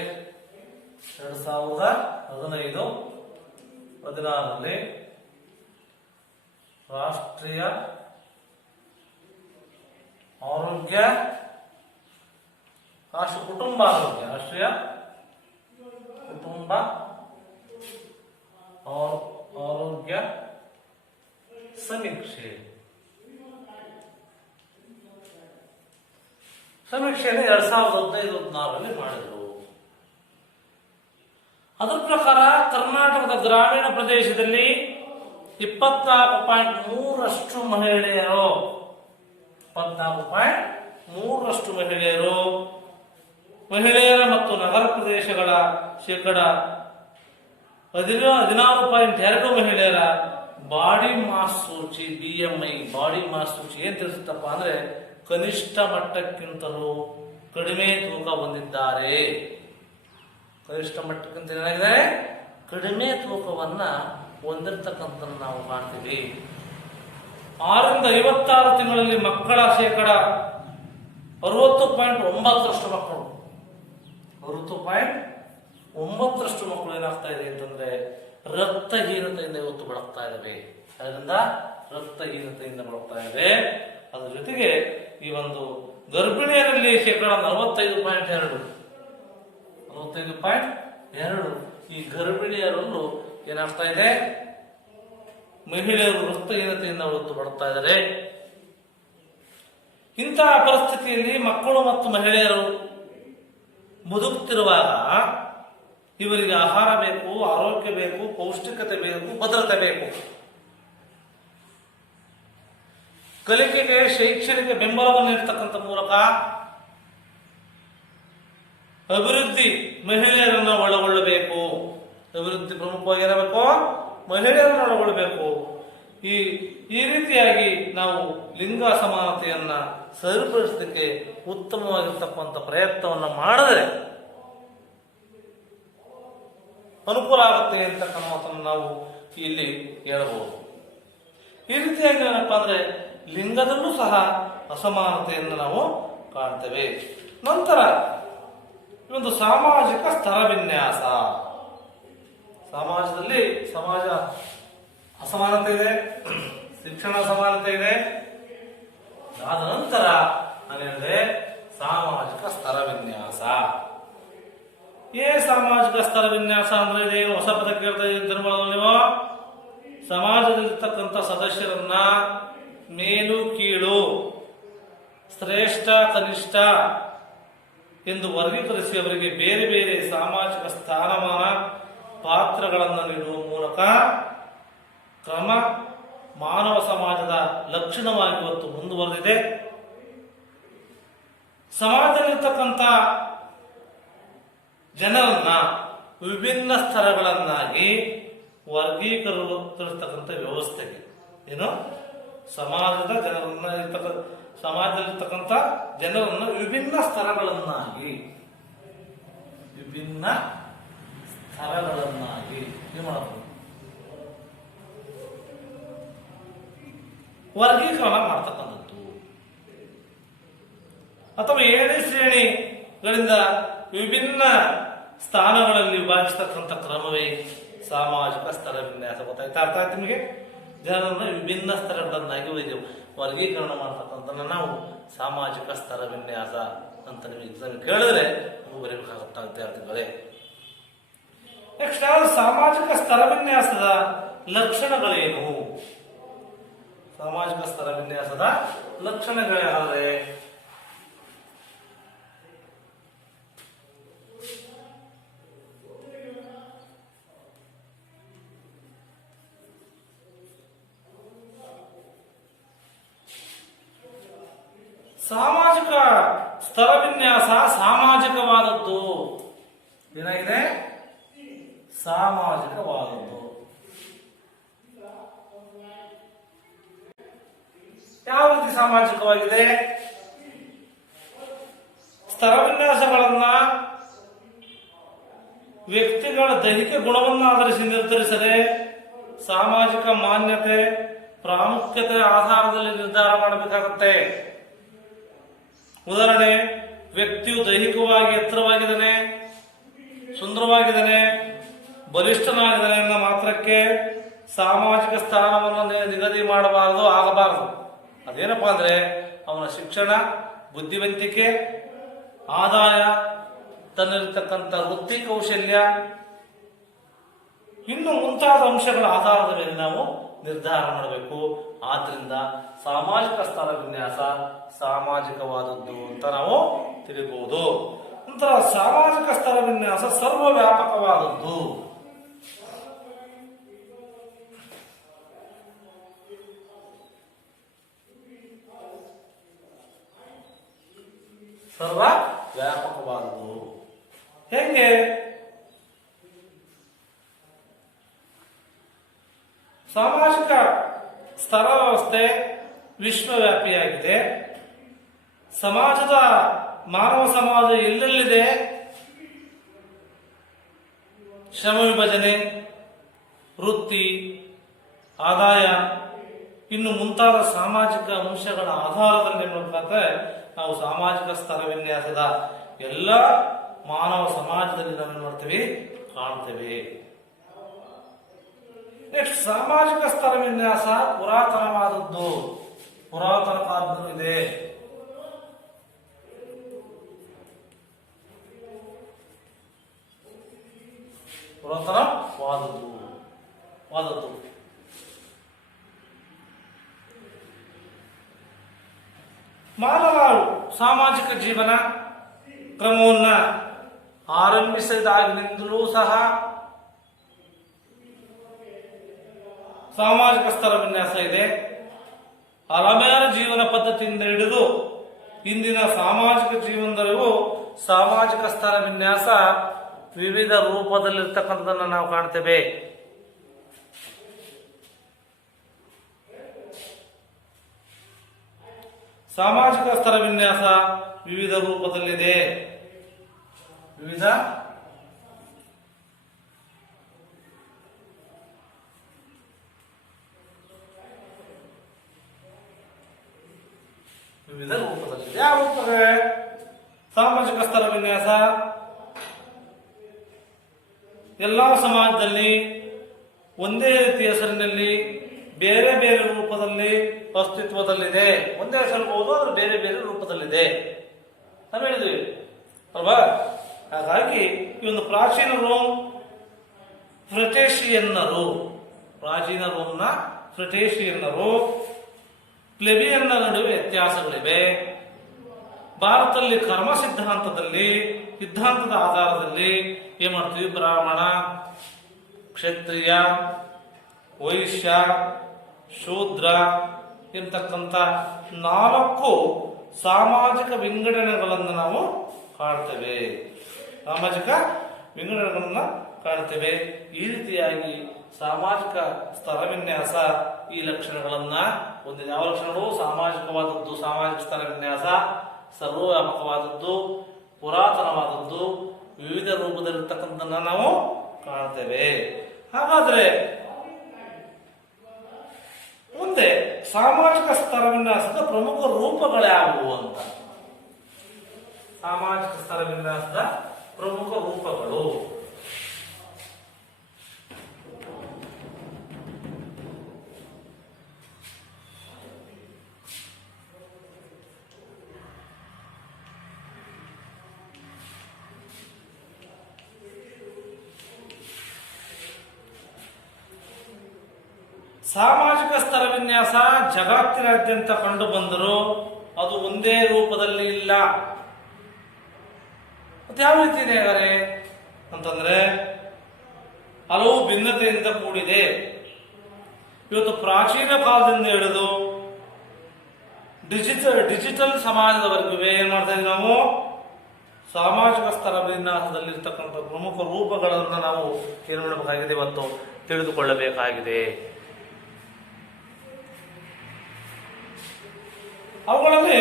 2015-16 ರಾಷ್ಟ್ರೀಯ ಕುಟುಂಬ ಆರೋಗ್ಯ ಸಮೀಕ್ಷೆಯನ್ನು 2015-16 ಮಾಡಿದರು. ಅದರ ಪ್ರಕಾರ ಕರ್ನಾಟಕದ ಗ್ರಾಮೀಣ ಪ್ರದೇಶದಲ್ಲಿ 24.3% ಮಹಿಳೆಯರ ಮತ್ತು ನಗರ ಪ್ರದೇಶಗಳ 16.2% ಮಹಿಳೆಯರ ಬಾಡಿ ಮಾಸ್ ಸೂಚಿ BMI ಏನ್ ತಿಳಿಸುತ್ತಪ್ಪ ಅಂದ್ರೆ, ಕನಿಷ್ಠ ಮಟ್ಟಕ್ಕಿಂತಲೂ ಕಡಿಮೆ ತೂಕ ಹೊಂದಿದ್ದಾರೆ. ಕನಿಷ್ಠ ಮಟ್ಟಕ್ಕಿಂತ ಏನಾಗಿದೆ, ಕಡಿಮೆ ತೂಕವನ್ನ ಹೊಂದಿರತಕ್ಕಂಥ ನಾವು ಕಾಣ್ತೀವಿ. 6ರಿಂದ 56 ತಿಂಗಳಲ್ಲಿ ಮಕ್ಕಳ 60.9% ಮಕ್ಕಳು 60.9% ಮಕ್ಕಳು ಏನಾಗ್ತಾ ಇದೆ ಅಂತಂದ್ರೆ ರಕ್ತಹೀನತೆಯಿಂದ ಇವತ್ತು ಬಳಕ್ತಾ ಇದ್ದಾವೆ. ಅದರಿಂದ ರಕ್ತಹೀನತೆಯಿಂದ ಬಳಕ್ತಾ ಇದೆ. ಅದ್ರ ಜೊತೆಗೆ ಈ ಒಂದು ಗರ್ಭಿಣಿಯರಲ್ಲಿ 45.2% ಎರಡು, ಈ ಗರ್ಭಿಣಿಯರಲ್ಲೂ ಏನಾಗ್ತಾ ಇದೆ, ಮಹಿಳೆಯರು ರಕ್ತಹೀನತೆಯಿಂದ ಹೊತ್ತು ಬಡ್ತಾ ಇದ್ದಾರೆ. ಇಂತಹ ಪರಿಸ್ಥಿತಿಯಲ್ಲಿ ಮಕ್ಕಳು ಮತ್ತು ಮಹಿಳೆಯರು ಮುದುಕುತ್ತಿರುವಾಗ ಇವರಿಗೆ ಆಹಾರ ಬೇಕು, ಆರೋಗ್ಯ ಬೇಕು, ಪೌಷ್ಟಿಕತೆ ಬೇಕು, ಭದ್ರತೆ ಬೇಕು. ಕಲಿಕೆಗೆ ಶೈಕ್ಷಣಿಕ ಬೆಂಬಲವನ್ನು ನೀಡತಕ್ಕಂಥ ಮೂಲಕ ಅಭಿವೃದ್ಧಿ ಮಹಿಳೆಯರನ್ನು ಒಳಗೊಳ್ಳಬೇಕು. ಅಭಿವೃದ್ಧಿ ಪ್ರಮುಖವಾಗಿ ಏನಾಗಬೇಕು, ಮಹಿಳೆಯರನ್ನು ಒಳಗೊಳ್ಳಬೇಕು. ಈ ರೀತಿಯಾಗಿ ನಾವು ಲಿಂಗ ಅಸಮಾನತೆಯನ್ನ ಸರಿಪಡಿಸಲಿಕ್ಕೆ ಉತ್ತಮವಾಗಿರ್ತಕ್ಕಂಥ ಪ್ರಯತ್ನವನ್ನು ಮಾಡಿದ್ರೆ ಅನುಕೂಲ ಆಗುತ್ತೆ ಅಂತಕ್ಕಂಥ ಮಾತನ್ನು ನಾವು ಇಲ್ಲಿ ಹೇಳಬಹುದು. ಈ ರೀತಿಯಾಗಿ ಏನಪ್ಪಾ ಅಂದ್ರೆ ಲಿಂಗದಲ್ಲೂ ಸಹ ಅಸಮಾನತೆಯನ್ನು ನಾವು ಕಾಣ್ತೇವೆ. ನಂತರ ಒಂದು ಸಾಮಾಜಿಕ ಸ್ತರ ವಿನ್ಯಾಸ. ಸಮಾಜದಲ್ಲಿ ಸಮಾಜ ಅಸಮಾನತೆ ಇದೆ, ಶಿಕ್ಷಣ ಅಸಮಾನತೆ ಇದೆ. ಆದ ನಂತರ ನಾನೇಳಿದೆ ಸಾಮಾಜಿಕ ಸ್ತರ ವಿನ್ಯಾಸ. ಸಾಮಾಜಿಕ ಸ್ತರ ವಿನ್ಯಾಸ ಅಂದ್ರೆ ಇದೇನು ಹೊಸ ಪದ ಕೇಳ್ತಾ ಇದ್ದೀರಿ ನೀವು? ಸಮಾಜದಲ್ಲಿರ್ತಕ್ಕಂಥ ಸದಸ್ಯರನ್ನ ಮೇಲು ಕೀಳು, ಶ್ರೇಷ್ಠ ಕನಿಷ್ಠ ಎಂದು ವರ್ಗೀಕರಿಸಿ ಅವರಿಗೆ ಬೇರೆ ಬೇರೆ ಸಾಮಾಜಿಕ ಸ್ಥಾನಮಾನ ಪಾತ್ರಗಳನ್ನು ನೀಡುವ ಮೂಲಕ ಕ್ರಮ ಮಾನವ ಸಮಾಜದ ಲಕ್ಷಣವಾಗಿ ಇವತ್ತು ಮುಂದುವರೆದಿದೆ. ಸಮಾಜದಲ್ಲಿರ್ತಕ್ಕಂಥ ಜನರನ್ನ ವಿಭಿನ್ನ ಸ್ತರಗಳನ್ನಾಗಿ ವರ್ಗೀಕರಿಸತಕ್ಕಂಥ ವ್ಯವಸ್ಥೆಗೆ ಏನು ಸಮಾಜದ ಸಮಾಜದಲ್ಲಿರ್ತಕ್ಕಂಥ ಜನರನ್ನ ವಿಭಿನ್ನ ಸ್ತರಗಳನ್ನಾಗಿ ಏನು ಮಾಡಬಹುದು, ವರ್ಗೀಕರಣ ಮಾಡ್ತಕ್ಕಂಥದ್ದು. ಅಥವಾ 7 ಶ್ರೇಣಿಗಳಿಂದ ವಿಭಿನ್ನ ಸ್ಥಾನಗಳಲ್ಲಿ ವಿಭಾಗಿಸ್ತಕ್ಕಂಥ ಕ್ರಮವೇ ಸಾಮಾಜಿಕ ಸ್ತರ ವಿನ್ಯಾಸ. ಗೊತ್ತಾಯ್ತಾ? ಅರ್ಥ ಆಯ್ತು ನಿಮಗೆ? ಜನರನ್ನ ವಿಭಿನ್ನ ಸ್ತರಗಳನ್ನಾಗಿ ವರ್ಗೀಕರಣ ಮಾಡ್ತಕ್ಕಂಥ ನಾವು ಸಾಮಾಜಿಕ ಸ್ತರ ವಿನ್ಯಾಸ ಅಂತ ನಿಮಗೆ ಎಕ್ಸಾಮ್ ಕೇಳಿದ್ರೆ ನೀವು ಬರೀಬೇಕಾಗುತ್ತ ವಿದ್ಯಾರ್ಥಿಗಳೇ. ನೆಕ್ಸ್ಟ್ ಸಾಮಾಜಿಕ ಸ್ತರ ವಿನ್ಯಾಸದ ಲಕ್ಷಣಗಳೇನು? ಸಾಮಾಜಿಕ ಸ್ತರ ವಿನ್ಯಾಸದ ಲಕ್ಷಣಗಳೇನಾದ್ರೆ ಸಾಮಾಜಿಕ ಸ್ತರ ವಿನ್ಯಾಸ ಸಾಮಾಜಿಕವಾದದ್ದು. ಏನಾಗಿದೆ? ಸಾಮಾಜಿಕವಾದದ್ದು. ಯಾವ ರೀತಿ ಸಾಮಾಜಿಕವಾಗಿದೆ? ಸ್ತರ ವಿನ್ಯಾಸಗಳನ್ನ ವ್ಯಕ್ತಿಗಳ ದೈಹಿಕ ಗುಣವನ್ನಾಧರಿಸಿ ನಿರ್ಧರಿಸದೆ ಸಾಮಾಜಿಕ ಮಾನ್ಯತೆ ಪ್ರಾಮುಖ್ಯತೆ ಆಧಾರದಲ್ಲಿ ನಿರ್ಧಾರ ಮಾಡಬೇಕಾಗುತ್ತೆ. ಉದಾಹರಣೆ, ವ್ಯಕ್ತಿಯು ದೈಹಿಕವಾಗಿ ಎತ್ತರವಾಗಿದ್ದಾನೆ, ಸುಂದರವಾಗಿದ್ದಾನೆ, ಬಲಿಷ್ಠನಾಗಿದ್ದಾನೆ ಅನ್ನೋ ಮಾತ್ರಕ್ಕೆ ಸಾಮಾಜಿಕ ಸ್ಥಾನವನ್ನು ನಿಗದಿ ಮಾಡಬಾರದು, ಆಗಬಾರದು. ಅದೇನಪ್ಪಾ ಅಂದ್ರೆ ಅವನ ಶಿಕ್ಷಣ, ಬುದ್ಧಿವಂತಿಕೆ, ಆದಾಯ, ತನ್ನಲ್ಲಿರ್ತಕ್ಕಂಥ ವೃತ್ತಿ ಕೌಶಲ್ಯ, ಇನ್ನು ಮುಂತಾದ ಅಂಶಗಳ ಆಧಾರದ ಮೇಲೆ ನಾವು ನಿರ್ಧಾರ ಮಾಡಬೇಕು. ಆದ್ರಿಂದ ಸಾಮಾಜಿಕ ಸ್ತರ ವಿನ್ಯಾಸ ಸಾಮಾಜಿಕವಾದದ್ದು ಅಂತ ನಾವು ತಿಳಿಬಹುದು. ನಂತರ ಸಾಮಾಜಿಕ ಸ್ತರ ವಿನ್ಯಾಸ ಸರ್ವವ್ಯಾಪಕವಾದದ್ದು. ಸರ್ವವ್ಯಾಪಕವಾದದ್ದು ಹೇಗೆ? ಸಾಮಾಜಿಕ ಸ್ತರ ವ್ಯವಸ್ಥೆ ವಿಶ್ವವ್ಯಾಪಿಯಾಗಿದೆ. ಮಾನವ ಸಮಾಜ ಎಲ್ಲೆಲ್ಲಿದೆ ಶ್ರಮ ವಿಭಜನೆ, ವೃತ್ತಿ, ಆದಾಯ, ಇನ್ನು ಮುಂತಾದ ಸಾಮಾಜಿಕ ಅಂಶಗಳ ಆಧಾರದಲ್ಲಿ ನೋಡಬೇಕಾದ್ರೆ ನಾವು ಸಾಮಾಜಿಕ ಸ್ತರ ವಿನ್ಯಾಸದ ಎಲ್ಲ ಮಾನವ ಸಮಾಜದಲ್ಲಿ ನಾವೇನು ಮಾಡ್ತೀವಿ, ಕಾಣ್ತೇವೆ. ನೆಕ್ಸ್ಟ್ ಸಾಮಾಜಿಕ ಸ್ತರ ವಿನ್ಯಾಸ ಪುರಾತನವಾದದ್ದು, ಪುರಾತನ ಕಾಲದಲ್ಲೂ ಇದೆ. ವಾದದ್ದು. ಮಾನವ ಸಾಮಾಜಿಕ ಜೀವನ ಕ್ರಮವನ್ನ ಆರಂಭಿಸಿದಾಗಿನಿಂದಲೂ ಸಹ ಸಾಮಾಜಿಕ ಸ್ತರ ವಿನ್ಯಾಸ ಇದೆ. ಹಲವಾರು ಜೀವನ ಪದ್ಧತಿಯಿಂದ ಹಿಡಿದು ಇಂದಿನ ಸಾಮಾಜಿಕ ಜೀವನದವರೆಗೂ ಸಾಮಾಜಿಕ ಸ್ತರ ವಿನ್ಯಾಸ ವಿವಿಧ ರೂಪದಲ್ಲಿರ್ತಕ್ಕಂಥದ್ದನ್ನು ನಾವು ಕಾಣ್ತೇವೆ. ಸಾಮಾಜಿಕ ಸ್ತರ ವಿನ್ಯಾಸ ವಿವಿಧ ರೂಪದಲ್ಲಿದೆ. ವಿವಿಧ ರೂಪದಲ್ಲಿದೆ. ಯಾವ ರೂಪವೇ ಸಾಮಾಜಿಕ ಸ್ತರ ವಿನ್ಯಾಸ? ಎಲ್ಲಾ ಸಮಾಜದಲ್ಲಿ ಒಂದೇ ರೀತಿಯ ಹೆಸರಿನಲ್ಲಿ ಬೇರೆ ಬೇರೆ ರೂಪದಲ್ಲಿ ಅಸ್ತಿತ್ವದಲ್ಲಿದೆ. ಒಂದೇ ಹೆಸರು ಆದ್ರೆ ಬೇರೆ ಬೇರೆ ರೂಪದಲ್ಲಿದೆ ನಾವು ಹೇಳಿದ್ವಿ ಅಲ್ವಾ? ಹಾಗಾಗಿ ಈ ಒಂದು ಪ್ರಾಚೀನ ರೋಮ್ ಫ್ರಟೇಷಿಯನ್ನರು, ಪ್ರಾಚೀನ ರೋಮ್ನ ಫ್ರಟೇಷಿಯನ್ನರು ಪ್ಲೆಬಿಯನ್ನ ನಡುವೆ ವ್ಯತ್ಯಾಸಗಳಿವೆ. ಭಾರತದಲ್ಲಿ ಕರ್ಮ ಸಿದ್ಧಾಂತದ ಆಧಾರದಲ್ಲಿ ಏನ್ ಮಾಡ್ತೀವಿ? ಬ್ರಾಹ್ಮಣ, ಕ್ಷತ್ರಿಯ, ವೈಶ್ಯ, ಶೂದ್ರ ಎಂತಕ್ಕಂಥ 4 ಸಾಮಾಜಿಕ ವಿಂಗಡಣೆಗಳನ್ನು ನಾವು ಕಾಣ್ತೇವೆ. ಈ ರೀತಿಯಾಗಿ ಸಾಮಾಜಿಕ ಸ್ತರ ವಿನ್ಯಾಸ ಈ ಲಕ್ಷಣಗಳನ್ನ ಹೊಂದಿದೆ. ಯಾವ ಲಕ್ಷಣಗಳು? ಸಾಮಾಜಿಕವಾದದ್ದು, ಸಾಮಾಜಿಕ ಸ್ತರ ವಿನ್ಯಾಸ ಸರ್ವವ್ಯಾಪಕವಾದದ್ದು, ಪುರಾತನವಾದದ್ದು, ವಿವಿಧ ರೂಪದಲ್ಲಿರ್ತಕ್ಕಂಥದ್ದನ್ನ ನಾವು ಕಾಣ್ತೇವೆ. ಹಾಗಾದ್ರೆ ಮುಂದೆ ಸಾಮಾಜಿಕ ಸ್ತರ ವಿನ್ಯಾಸದ ಪ್ರಮುಖ ರೂಪಗಳ್ಯಾವುವು ಅಂತ. ಸಾಮಾಜಿಕ ಸ್ತರ ವಿನ್ಯಾಸದ ಪ್ರಮುಖ ರೂಪಗಳು ಸಾಮಾಜಿಕ ಸ್ತರ ವಿನ್ಯಾಸ ಜಗತ್ತಿನಾದ್ಯಂತ ಕಂಡು ಬಂದರೂ ಅದು ಒಂದೇ ರೂಪದಲ್ಲಿ ಇಲ್ಲ. ಮತ್ತೆ ಯಾವ ರೀತಿ ಇದೆ ಹಾಗಾದ್ರೆ ಅಂತಂದ್ರೆ ಹಲವು ಭಿನ್ನತೆಯಿಂದ ಕೂಡಿದೆ. ಇವತ್ತು ಪ್ರಾಚೀನ ಕಾಲದಿಂದ ಹಿಡಿದು ಡಿಜಿಟಲ್ ಸಮಾಜದವರೆಗೂ ಏನ್ ಮಾಡ್ತಾ ಇದ್ದೀವಿ ನಾವು? ಸಾಮಾಜಿಕ ಸ್ತರ ವಿನ್ಯಾಸದಲ್ಲಿರ್ತಕ್ಕಂಥ ಪ್ರಮುಖ ರೂಪಗಳನ್ನು ನಾವು ಏನು ಮಾಡಬೇಕಾಗಿದೆ? ಇವತ್ತು ತಿಳಿದುಕೊಳ್ಳಬೇಕಾಗಿದೆ. ಅವುಗಳಲ್ಲಿ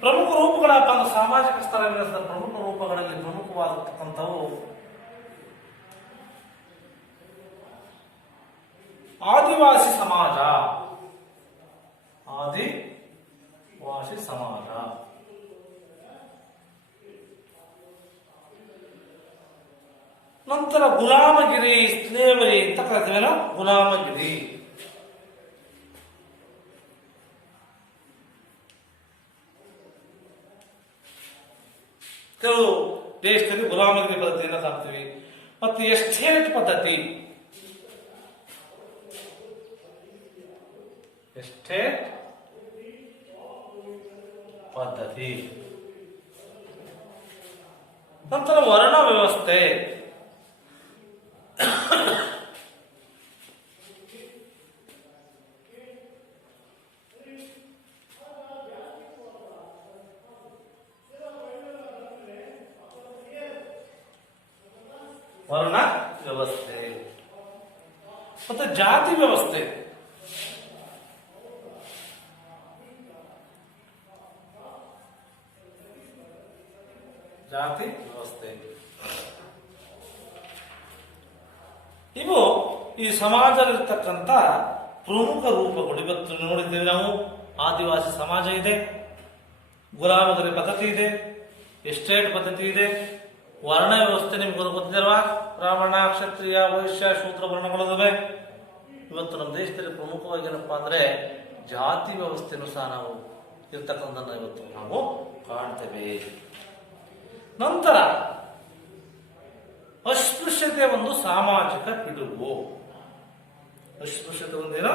ಪ್ರಮುಖ ರೂಪಗಳಪ್ಪ ಅಂದ್ರೆ ಸಾಮಾಜಿಕ ಸ್ತರ ವಿನ್ಯಾಸದ ಪ್ರಮುಖ ರೂಪಗಳಲ್ಲಿ ಪ್ರಮುಖವಾಗತಕ್ಕಂಥವು ಆದಿವಾಸಿ ಸಮಾಜ. ನಂತರ ಗುಲಾಮಗಿರಿ, ಸ್ಲೇವರಿ ಅಂತ ಕರಿತೀವೇನೋ, ಗುಲಾಮಗಿರಿ. ಕೆಲವು ದೇಶದಲ್ಲಿ ಗುಲಾಮಗಿರಿ ಪದ್ಧತಿಯನ್ನು ಕಾಣ್ತೀವಿ. ಮತ್ತು ಎಸ್ಟೇಟ್ ಪದ್ಧತಿ, ನಂತರ ವರ್ಣ ವ್ಯವಸ್ಥೆ, ಮತ್ತೆ ಜಾತಿ ವ್ಯವಸ್ಥೆ. ಇವು ಈ ಸಮಾಜದಲ್ಲಿರ್ತಕ್ಕಂಥ ಪ್ರಮುಖ ರೂಪಗಳು. ಇವತ್ತು ನೋಡಿದ್ದೇವೆ ನಾವು, ಆದಿವಾಸಿ ಸಮಾಜ ಇದೆ, ಗುಲಾಮಗಿರಿ ಪದ್ಧತಿ ಇದೆ, ಎಸ್ಟೇಟ್ ಪದ್ಧತಿ ಇದೆ, ವರ್ಣ ವ್ಯವಸ್ಥೆ ನಿಮ್ಗೆ ಗೊತ್ತಿಲ್ವಾ? ಬ್ರಾಹ್ಮಣ, ಕ್ಷತ್ರಿಯ, ವೈಶ್ಯ, ಶೂದ್ರ ವರ್ಣಗಳಿವೆ. ಇವತ್ತು ನಮ್ಮ ದೇಶದಲ್ಲಿ ಪ್ರಮುಖವಾಗಿ ಏನಪ್ಪಾ ಅಂದ್ರೆ ಜಾತಿ ವ್ಯವಸ್ಥೆನೂ ಸಹ ನಾವು ಇರ್ತಕ್ಕಂಥದ್ದನ್ನ ಇವತ್ತು ನಾವು ಕಾಣ್ತೇವೆ. ನಂತರ ಅಸ್ಪೃಶ್ಯತೆ ಅಸ್ಪೃಶ್ಯತೆ ಒಂದು ಸಾಮಾಜಿಕ ಪಿಡುಗು. ಅಸ್ಪೃಶ್ಯತೆ ಒಂದೇನು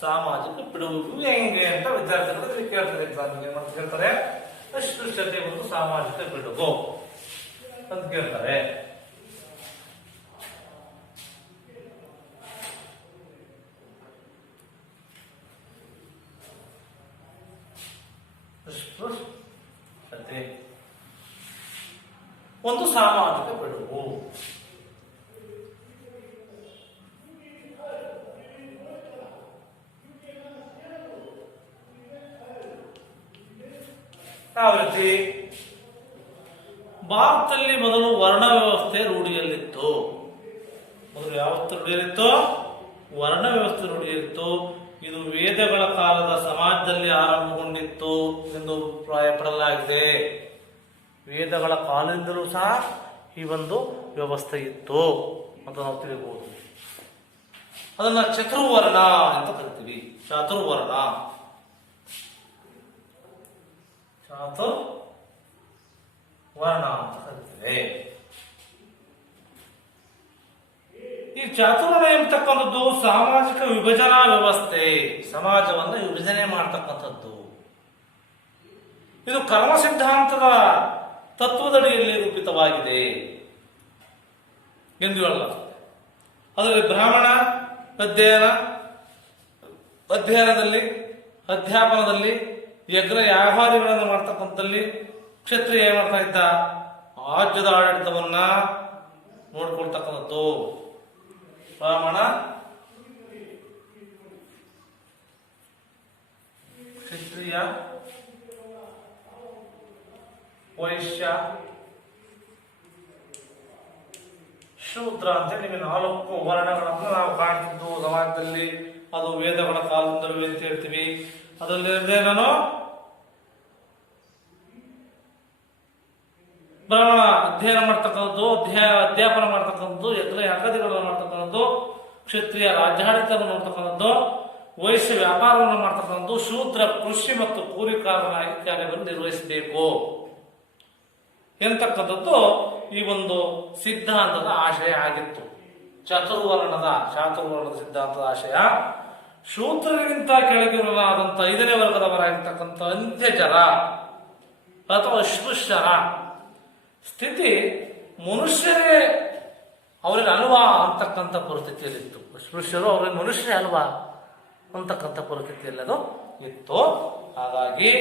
ಸಾಮಾಜಿಕ ಪಿಡುಗು. ಹೆಂಗೆ ಅಂತ ವಿದ್ಯಾರ್ಥಿಗಳು ಕೇಳ್ತಾರೆ, ಎಕ್ಸಾಮ್ಗೆ ಅಂತ ಕೇಳ್ತಾರೆ. ಅಸ್ಪೃಶ್ಯತೆ ಒಂದು ಸಾಮಾಜಿಕ ಪಿಡುಗು ಅಂತ ಕೇಳ್ತಾರೆ. ಅಸ್ಪೃಶ್ಯತೆ ಒಂದು ಸಾಮಾಜಿಕ ಪಿಡುಗು. ಯಾವ ರೀತಿ? ಭಾರತದಲ್ಲಿ ಮೊದಲು ವರ್ಣ ವ್ಯವಸ್ಥೆ ರೂಢಿಯಲ್ಲಿತ್ತು. ಮೊದಲು ಯಾವತ್ತು ರೂಢಿಯಲ್ಲಿತ್ತು? ವರ್ಣ ವ್ಯವಸ್ಥೆ ರೂಢಿಯಲ್ಲಿತ್ತು. ಇದು ವೇದಗಳ ಕಾಲದ ಸಮಾಜದಲ್ಲಿ ಆರಂಭಗೊಂಡಿತ್ತು ಎಂದು ಅಭಿಪ್ರಾಯಪಡಲಾಗಿದೆ. ವೇದಗಳ ಕಾಲದಿಂದಲೂ ಸಹ ಈ ಒಂದು ವ್ಯವಸ್ಥೆ ಇತ್ತು ಅಂತ ನಾವು ತಿಳಿಯಬಹುದು. ಅದನ್ನ ಚತುರ್ವರ್ಣ ಅಂತ ಕರಿತೀವಿ. ಚಾತುರ್ವರ್ಣ, ಚಾತುರ್ವರ್ಣ ಅಂತ ಕರಿತೀವಿ. ಈ ಚಾತುರ್ವರ್ಣ ಎಂಬತಕ್ಕಂಥದ್ದು ಸಾಮಾಜಿಕ ವಿಭಜನಾ ವ್ಯವಸ್ಥೆ, ಸಮಾಜವನ್ನು ವಿಭಜನೆ ಮಾಡತಕ್ಕಂಥದ್ದು. ಇದು ಕರ್ಮ ಸಿದ್ಧಾಂತದ ತತ್ವದಡಿಯಲ್ಲಿ ರೂಪಿತವಾಗಿದೆ ಎಂದು ಹೇಳಲಾಗುತ್ತದೆ. ಅದರಲ್ಲಿ ಬ್ರಾಹ್ಮಣ ಅಧ್ಯಯನದಲ್ಲಿ, ಅಧ್ಯಾಪನದಲ್ಲಿ, ಯಜ್ಞ ಯಾಗಾದಿಗಳನ್ನು ಮಾಡ್ತಕ್ಕಂಥಲ್ಲಿ ಕ್ಷತ್ರಿಯ ಏನ್ ಮಾಡ್ತಾ ಇದ್ದ? ರಾಜ್ಯದ ಆಡಳಿತವನ್ನ ನೋಡ್ಕೊಳ್ತಕ್ಕಂಥದ್ದು. ಬ್ರಾಹ್ಮಣ, ಕ್ಷತ್ರಿಯ, ವೈಶ್ಯ, ಶೂದ್ರ ಅಂತೇಳಿ ನಿಮಗೆ 4 ವರ್ಣಗಳನ್ನು ನಾವು ಕಾಣ್ತಿದ್ದು ಸಮಾಜದಲ್ಲಿ. ಅದು ವೇದಗಳ ಕಾಲದಿಂದಲೂ ಅಂತ ಹೇಳ್ತೀವಿ. ಅದರಲ್ಲಿ ನಾನು ಬ್ರಾಹ್ಮಣ ಅಧ್ಯಯನ ಮಾಡ್ತಕ್ಕಂಥದ್ದು, ಅಧ್ಯಾಪನ ಮಾಡ್ತಕ್ಕಂಥದ್ದು, ಯಜ್ಞ ಯಾಗಾದಿಗಳನ್ನು ಮಾಡ್ತಕ್ಕಂಥದ್ದು, ಕ್ಷತ್ರಿಯ ರಾಜ್ಯಾಡಳಿತವನ್ನು ನೋಡ್ತಕ್ಕಂಥದ್ದು, ವೈಶ್ಯ ವ್ಯಾಪಾರವನ್ನು ಮಾಡ್ತಕ್ಕಂಥದ್ದು, ಶೂದ್ರ ಕೃಷಿ ಮತ್ತು ಕೂಲಿಕಾರನಾಗಿ ಕಾರ್ಯವನ್ನು ನಿರ್ವಹಿಸಬೇಕು ಎಂತಕ್ಕಂಥದ್ದು ಈ ಒಂದು ಸಿದ್ಧಾಂತದ ಆಶಯ ಆಗಿತ್ತು. ಚಾತುರ್ವರ್ಣದ ಸಿದ್ಧಾಂತದ ಆಶಯ. ಶೂದ್ರರಿಗಿಂತ ಕೆಳಗಿರಲಾದಂಥ 5ನೇ ವರ್ಗದವರಾಗಿರ್ತಕ್ಕಂಥ ಅಂತ್ಯಜರ ಅಥವಾ ಅಸ್ಪೃಶ್ಯರ ಸ್ಥಿತಿ ಮನುಷ್ಯರೇ ಅವರಿಗೆ ಅಲ್ವಾ ಅಂತಕ್ಕಂಥ ಪರಿಸ್ಥಿತಿಯಲ್ಲಿತ್ತು. ಅಸ್ಪೃಶ್ಯರು ಅವರಿಗೆ ಮನುಷ್ಯರೇ ಅಲ್ವಾ ಅಂತಕ್ಕಂಥ ಪರಿಸ್ಥಿತಿಯಲ್ಲಿ ಅದು ಇತ್ತು. ಹಾಗಾಗಿ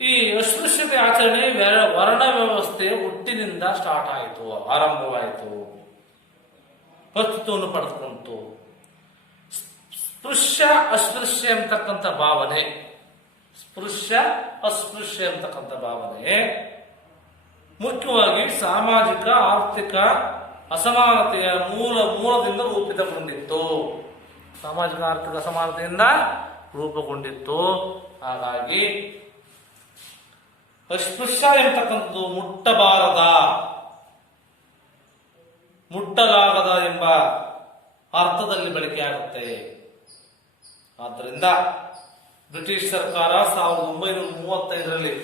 ಈ ಅಸ್ಪೃಶ್ಯತೆ ಆಚರಣೆ ವರ್ಣ ವ್ಯವಸ್ಥೆ ಹುಟ್ಟಿನಿಂದ ಸ್ಟಾರ್ಟ್ ಆಯಿತು, ಆರಂಭವಾಯಿತು, ಅಸ್ತಿತ್ವವನ್ನು ಪಡೆದುಕೊಂತು. ಸ್ಪೃಶ್ಯ ಅಸ್ಪೃಶ್ಯ ಅಂತಕ್ಕಂಥ ಭಾವನೆ, ಸ್ಪೃಶ್ಯ ಅಸ್ಪೃಶ್ಯ ಅಂತಕ್ಕಂಥ ಭಾವನೆ ಮುಖ್ಯವಾಗಿ ಸಾಮಾಜಿಕ ಆರ್ಥಿಕ ಅಸಮಾನತೆಯ ಮೂಲದಿಂದ ರೂಪಿತಗೊಂಡಿತ್ತು. ಸಾಮಾಜಿಕ ಆರ್ಥಿಕ ಅಸಮಾನತೆಯಿಂದ ರೂಪುಗೊಂಡಿತ್ತು. ಹಾಗಾಗಿ ಅಸ್ಪೃಶ್ಯ ಎಂಬತಕ್ಕಂಥದ್ದು ಮುಟ್ಟಲಾಗದ ಎಂಬ ಅರ್ಥದಲ್ಲಿ ಬಳಕೆಯಾಗುತ್ತೆ. ಆದ್ದರಿಂದ ಬ್ರಿಟಿಷ್ ಸರ್ಕಾರ 1935ರಲ್ಲಿ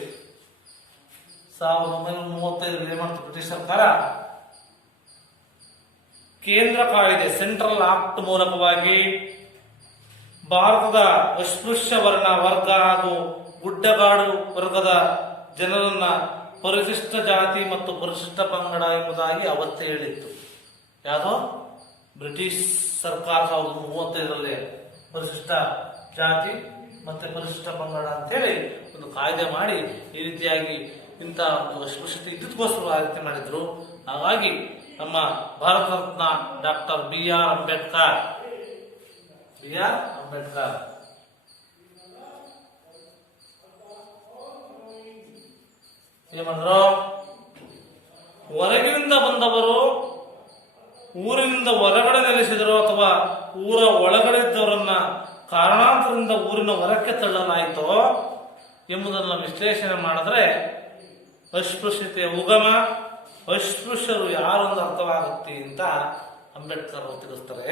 ಏನ್ ಮಾಡ್ತು? ಬ್ರಿಟಿಷ್ ಸರ್ಕಾರ ಕೇಂದ್ರ ಕಾಯ್ದೆ, ಸೆಂಟ್ರಲ್ ಆಕ್ಟ್ ಮೂಲಕವಾಗಿ ಭಾರತದ ಅಸ್ಪೃಶ್ಯ ವರ್ಗ ಹಾಗೂ ಗುಡ್ಡಗಾಡು ವರ್ಗದ ಜನರನ್ನ ಪರಿಶಿಷ್ಟ ಜಾತಿ ಮತ್ತು ಪರಿಶಿಷ್ಟ ಪಂಗಡ ಎಂಬುದಾಗಿ ಅವತ್ತೇ ಹೇಳಿತ್ತು. ಯಾವುದೋ ಬ್ರಿಟಿಷ್ ಸರ್ಕಾರ 1935ರಲ್ಲಿ ಪರಿಶಿಷ್ಟ ಜಾತಿ ಮತ್ತೆ ಪರಿಶಿಷ್ಟ ಪಂಗಡ ಅಂತೇಳಿ ಒಂದು ಕಾಯ್ದೆ ಮಾಡಿ ಈ ರೀತಿಯಾಗಿ ಇಂಥ ಒಂದು ಅಸ್ಪೃಶ್ಯತೆ ಇದ್ದಕ್ಕೋಸ್ಕರ ಆ ರೀತಿ ಮಾಡಿದ್ರು. ಹಾಗಾಗಿ ನಮ್ಮ Bharat Ratna doctor B R Ambedkar ಏಮಂದ್ರು? ಹೊರಗಿನಿಂದ ಬಂದವರು ಊರಿನಿಂದ ಹೊರಗಡೆ ನೆಲೆಸಿದರು ಅಥವಾ ಊರ ಒಳಗಡೆ ಇದ್ದವರನ್ನ ಕಾರಣಾಂತರದಿಂದ ಊರಿನ ಹೊರಕ್ಕೆ ತಳ್ಳಲಾಯಿತೋ ಎಂಬುದನ್ನು ವಿಶ್ಲೇಷಣೆ ಮಾಡಿದ್ರೆ ಅಸ್ಪೃಶ್ಯತೆಯ ಉಗಮ, ಅಸ್ಪೃಶ್ಯರು ಯಾರೊಂದು ಅರ್ಥವಾಗುತ್ತೆ ಅಂತ ಅಂಬೇಡ್ಕರ್ ಅವರು ತಿಳಿಸ್ತಾರೆ.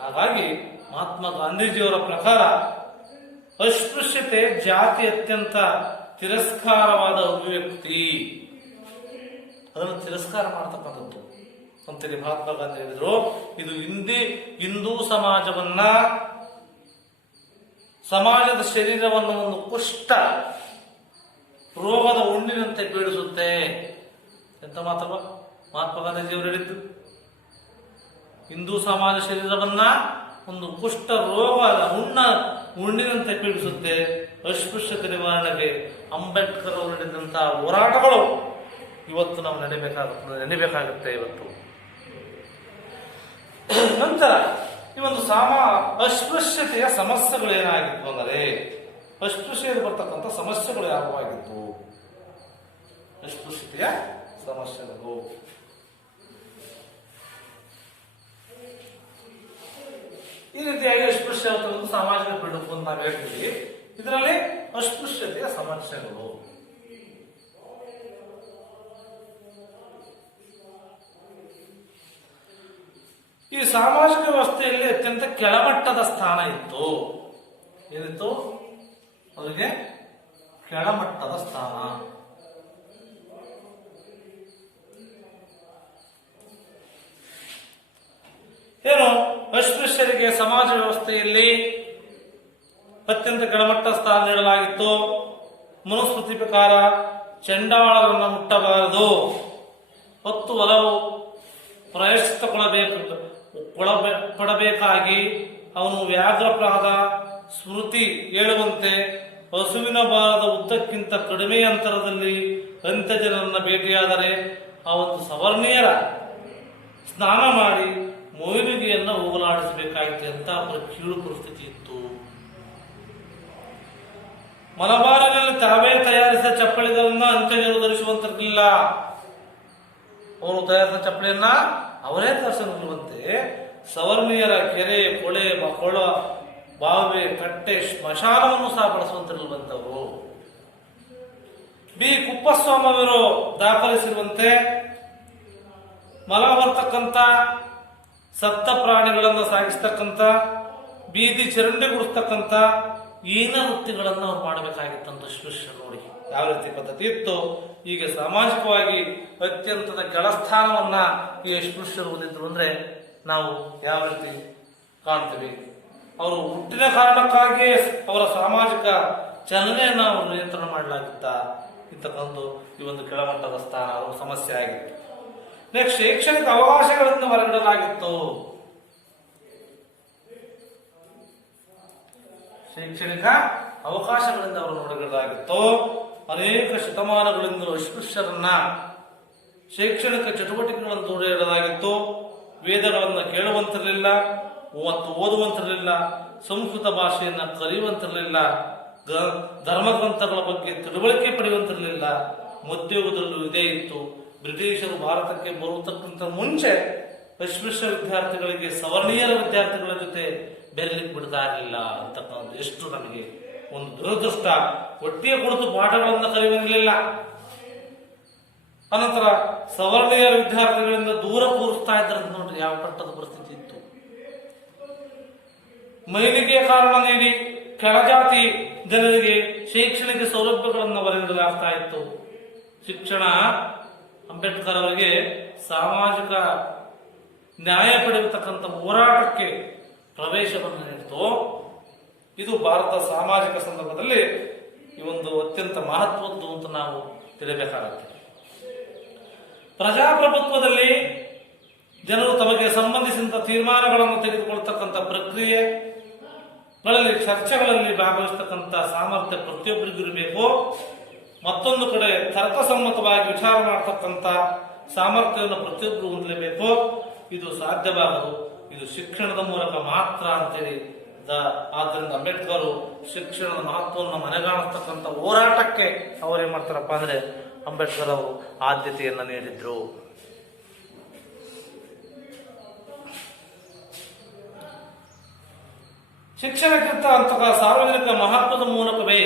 ಹಾಗಾಗಿ ಮಹಾತ್ಮ ಗಾಂಧೀಜಿಯವರ ಪ್ರಕಾರ ಅಸ್ಪೃಶ್ಯತೆ ಜಾತಿ ಅತ್ಯಂತ ತಿರಸ್ಕಾರವಾದ ಅಭಿವ್ಯಕ್ತಿ ಅದನ್ನು ತಿರಸ್ಕಾರ ಮಾಡತಕ್ಕಂಥದ್ದು ಅಂತೇಳಿ ಮಹಾತ್ಮ ಗಾಂಧಿ ಹೇಳಿದ್ರು. ಇದು ಹಿಂದೂ ಸಮಾಜದ ಶರೀರವನ್ನು ಒಂದು ಕುಷ್ಠ ರೋಗದ ಹುಣ್ಣಿನಂತೆ ಪೀಡಿಸುತ್ತೆ ಎಂತ ಮಾತಲ್ವ ಮಹಾತ್ಮ ಗಾಂಧೀಜಿಯವರು ಹೇಳಿದ್ದು. ಹಿಂದೂ ಸಮಾಜ ಶರೀರವನ್ನ ಒಂದು ಕುಷ್ಠ ರೋಗದ ಹುಣ್ಣಿನಂತೆ ಪೀಡಿಸುತ್ತೆ. ಅಸ್ಪೃಶ್ಯತೆ ನಿವಾರಣೆಗೆ ಅಂಬೇಡ್ಕರ್ ಅವರು ನಡೆದಂತಹ ಹೋರಾಟಗಳು ಇವತ್ತು ನಾವು ನೆನೆಬೇಕಾಗುತ್ತೆ ಇವತ್ತು. ನಂತರ ಈ ಒಂದು ಅಸ್ಪೃಶ್ಯತೆಯ ಸಮಸ್ಯೆಗಳು ಏನಾಗಿತ್ತು ಅಂದರೆ, ಅಸ್ಪೃಶ್ಯತೆಯಲ್ಲಿ ಬರ್ತಕ್ಕಂಥ ಸಮಸ್ಯೆಗಳು ಯಾವಾಗಿತ್ತು? ಅಸ್ಪೃಶ್ಯತೆಯ ಸಮಸ್ಯೆಗಳು ಈ ರೀತಿಯಾಗಿ ಅಸ್ಪೃಶ್ಯ ಒಂದು ಸಾಮಾಜಿಕ ಪಿಡುಗು ಅಂತ ನಾವು ಹೇಳ್ತೀವಿ. ಇದರಲ್ಲಿ ಅಸ್ಪೃಶ್ಯತೆಯ ಸಮಸ್ಯೆಗಳು ಈ ಸಾಮಾಜಿಕ ವ್ಯವಸ್ಥೆಯಲ್ಲಿ ಅತ್ಯಂತ ಕೆಳಮಟ್ಟದ ಸ್ಥಾನ ಇತ್ತು. ಏನಿತ್ತು ಅವರಿಗೆ? ಕೆಳಮಟ್ಟದ ಸ್ಥಾನ. ಏನು ಅಸ್ಪೃಶ್ಯರಿಗೆ ಸಮಾಜ ವ್ಯವಸ್ಥೆಯಲ್ಲಿ ಅತ್ಯಂತ ಕೆಳಮಟ್ಟ ಸ್ಥಾನ ನೀಡಲಾಗಿತ್ತು. ಮನುಸ್ಮೃತಿ ಪ್ರಕಾರ ಚಂಡಾಳರನ್ನು ಮುಟ್ಟಬಾರದು, ಹೊತ್ತು ಒಲವು ಪ್ರಾಯಶ್ಚಿತ್ತ ಪಡಬೇಕಾಗಿ ಅವನು ವ್ಯಾಘ್ರಪ್ರಾದ ಸ್ಮೃತಿ ಹೇಳುವಂತೆ ಹಸುವಿನ ಬಾಲದ ಉದ್ದಕ್ಕಿಂತ ಕಡಿಮೆ ಅಂತರದಲ್ಲಿ ಅಂತ್ಯಜನರನ್ನ ಭೇಟಿಯಾದರೆ ಆ ಒಂದು ಸವರ್ಣೀಯರ ಸ್ನಾನ ಮಾಡಿ ಮೊಯ್ಲಿಗೆಯನ್ನು ಹೋಗಲಾಡಿಸಬೇಕಾಗಿತ್ತು. ಅಂತ ಅವರ ಕೀಳು ಪರಿಸ್ಥಿತಿ ಇತ್ತು. ಮಲಬಾರಿನಲ್ಲಿ ತಾವೇ ತಯಾರಿಸಿದ ಚಪ್ಪಲಿಗಳನ್ನ ಅಂತ್ಯಜನರು ಧರಿಸುವಂತಿರಲಿಲ್ಲ. ಅವರು ತಯಾರಿಸಿದ ಚಪ್ಪಲಿಯನ್ನ ಅವರೇ ಧರಿಸಲಿರುವಂತೆ ಸವರ್ಣೀಯರ ಕೆರೆ, ಕೊಳೆ, ಕೊಳ, ಬಾವೆ, ಕಟ್ಟೆ, ಸ್ಮಶಾನವನ್ನು ಸಹ ಬಳಸುವಂತಿರಲಿರುವಂತವರು. ಬಿ ಕುಪ್ಪಸ್ವಾಮಿಯವರು ದಾಖಲಿಸಿರುವಂತೆ ಮಲ ಬರ್ತಕ್ಕಂಥ ಸತ್ತ ಪ್ರಾಣಿಗಳನ್ನು ಸಾಗಿಸ್ತಕ್ಕಂಥ, ಬೀದಿ ಚರಂಡಿಗುಡಿಸ್ತಕ್ಕಂಥ ಹೀನ ವೃತ್ತಿಗಳನ್ನು ಅವ್ರು ಮಾಡಬೇಕಾಗಿತ್ತಂತ ಅಸ್ಪೃಶ್ಯರು. ನೋಡಿ ಯಾವ ರೀತಿ ಪದ್ಧತಿ ಇತ್ತು. ಹೀಗೆ ಸಾಮಾಜಿಕವಾಗಿ ಅತ್ಯಂತದ ಕೆಳಸ್ಥಾನವನ್ನ ಈ ಅಸ್ಪೃಶ್ಯರು ಹೊಂದಿದ್ರು ಅಂದ್ರೆ ನಾವು ಯಾವ ರೀತಿ ಕಾಣ್ತೀವಿ. ಅವರು ಹುಟ್ಟಿನ ಕಾರಣಕ್ಕಾಗಿಯೇ ಅವರ ಸಾಮಾಜಿಕ ಚಲನೆಯನ್ನು ಅವರು ನಿಯಂತ್ರಣ ಮಾಡಲಾಗಿತ್ತ ಇರ್ತಕ್ಕಂಥ ಈ ಒಂದು ಕೆಳಮಟ್ಟದ ಸ್ಥಾನ ಅವರ ಸಮಸ್ಯೆ ಆಗಿತ್ತು. ನೆಕ್ಸ್ಟ್, ಶೈಕ್ಷಣಿಕ ಅವಕಾಶಗಳನ್ನು ಹೊರಗಿಡಲಾಗಿತ್ತು. ಶೈಕ್ಷಣಿಕ ಅವಕಾಶಗಳಿಂದ ಅವರು ಹೊರಗಿಡಲಾಗಿತ್ತು. ಅನೇಕ ಶತಮಾನಗಳಿಂದಲೂ ಅಸ್ಪೃಶ್ಯರನ್ನ ಶೈಕ್ಷಣಿಕ ಚಟುವಟಿಕೆಗಳನ್ನು ದೂರ ಇಡಲಾಗಿತ್ತು. ವೇದಗಳನ್ನು ಕೇಳುವಂತಿರಲಿಲ್ಲ ಮತ್ತು ಓದುವಂತಿರಲಿಲ್ಲ, ಸಂಸ್ಕೃತ ಭಾಷೆಯನ್ನ ಕಲಿಯುವಂತಿರಲಿಲ್ಲ, ಧರ್ಮಗ್ರಂಥಗಳ ಬಗ್ಗೆ ತಿಳುವಳಿಕೆ ಪಡೆಯುವಂತಿರಲಿಲ್ಲ. ಮಧ್ಯಯುಗದಲ್ಲೂ ಇದೇ ಇತ್ತು. ಬ್ರಿಟಿಷರು ಭಾರತಕ್ಕೆ ಬರುವುದಕ್ಕಿಂತ ಮುಂಚೆ ಅಸ್ಪೃಶ್ಯ ವಿದ್ಯಾರ್ಥಿಗಳಿಗೆ ಸವರ್ಣೀಯರ ವಿದ್ಯಾರ್ಥಿಗಳ ಜೊತೆ ಬೆರಲಿಕ್ಕೆ ಬಿಡ್ತಾ ಇರಲಿಲ್ಲ ಅಂತಕ್ಕಂಥ ಎಷ್ಟು ನಮಗೆ ಒಂದು ದುರದೃಷ್ಟ. ಒಟ್ಟಿಗೆ ಕುಳಿತು ಪಾಠಗಳನ್ನು ಕಲಿಯುವಂಗಿರಲಿಲ್ಲ. ಅನಂತರ ಸವರ್ಣೀಯ ವಿದ್ಯಾರ್ಥಿಗಳಿಂದ ದೂರ ಕೂರಿಸ್ತಾ ಇದ್ದಾರೆ. ನೋಡ್ರಿ ಯಾವ ಪಟ್ಟದ ಪರಿಸ್ಥಿತಿ ಇತ್ತು. ಮೈಲಿಗೆ ಕಾರಣ ನೀಡಿ ಕೆಳಜಾತಿ ಜನರಿಗೆ ಶೈಕ್ಷಣಿಕ ಸೌಲಭ್ಯಗಳನ್ನು ಹೊರಗಿಡಲಾಗ್ತಾ ಇತ್ತು. ಶಿಕ್ಷಣ ಅಂಬೇಡ್ಕರ್ ಅವರಿಗೆ ಸಾಮಾಜಿಕ ನ್ಯಾಯ ಪಡೆಯತಕ್ಕಂಥ ಹೋರಾಟಕ್ಕೆ ಪ್ರವೇಶವನ್ನು ನೀಡಿತು. ಇದು ಭಾರತ ಸಾಮಾಜಿಕ ಸಂದರ್ಭದಲ್ಲಿ ಈ ಒಂದು ಅತ್ಯಂತ ಮಹತ್ವದ್ದು ಅಂತ ನಾವು ತಿಳಿಯಬೇಕಾಗುತ್ತೆ. ಪ್ರಜಾಪ್ರಭುತ್ವದಲ್ಲಿ ಜನರು ತಮಗೆ ಸಂಬಂಧಿಸಿದ ತೀರ್ಮಾನಗಳನ್ನು ತೆಗೆದುಕೊಳ್ತಕ್ಕಂಥ ಪ್ರಕ್ರಿಯೆಗಳಲ್ಲಿ, ಚರ್ಚೆಗಳಲ್ಲಿ ಭಾಗವಹಿಸತಕ್ಕಂಥ ಸಾಮರ್ಥ್ಯ ಪ್ರತಿಯೊಬ್ಬರಿಗೂ ಇರಬೇಕು. ಮತ್ತೊಂದು ಕಡೆ ತರ್ಕಸಮ್ಮತವಾಗಿ ವಿಚಾರ ಮಾಡತಕ್ಕಂಥ ಸಾಮರ್ಥ್ಯವನ್ನು ಪ್ರತಿಯೊಬ್ಬರು ಹೊಂದಲೇಬೇಕು. ಇದು ಸಾಧ್ಯವಾಗದು, ಇದು ಶಿಕ್ಷಣದ ಮೂಲಕ ಮಾತ್ರ ಅಂತೇಳಿ. ಆದ್ದರಿಂದ ಅಂಬೇಡ್ಕರ್ ಶಿಕ್ಷಣದ ಮಹತ್ವವನ್ನು ಮನೆಗಾಣಿಸ್ತಕ್ಕಂಥ ಹೋರಾಟಕ್ಕೆ ಅವರೇನ್ ಮಾಡ್ತಾರಪ್ಪ ಅಂದ್ರೆ ಅಂಬೇಡ್ಕರ್ ಅವರು ಆದ್ಯತೆಯನ್ನ ನೀಡಿದ್ರು. ಶಿಕ್ಷಣಕ್ಕಿಂತ ಅಂತಹ ಸಾರ್ವಜನಿಕ ಮಹತ್ವದ ಮೂಲಕವೇ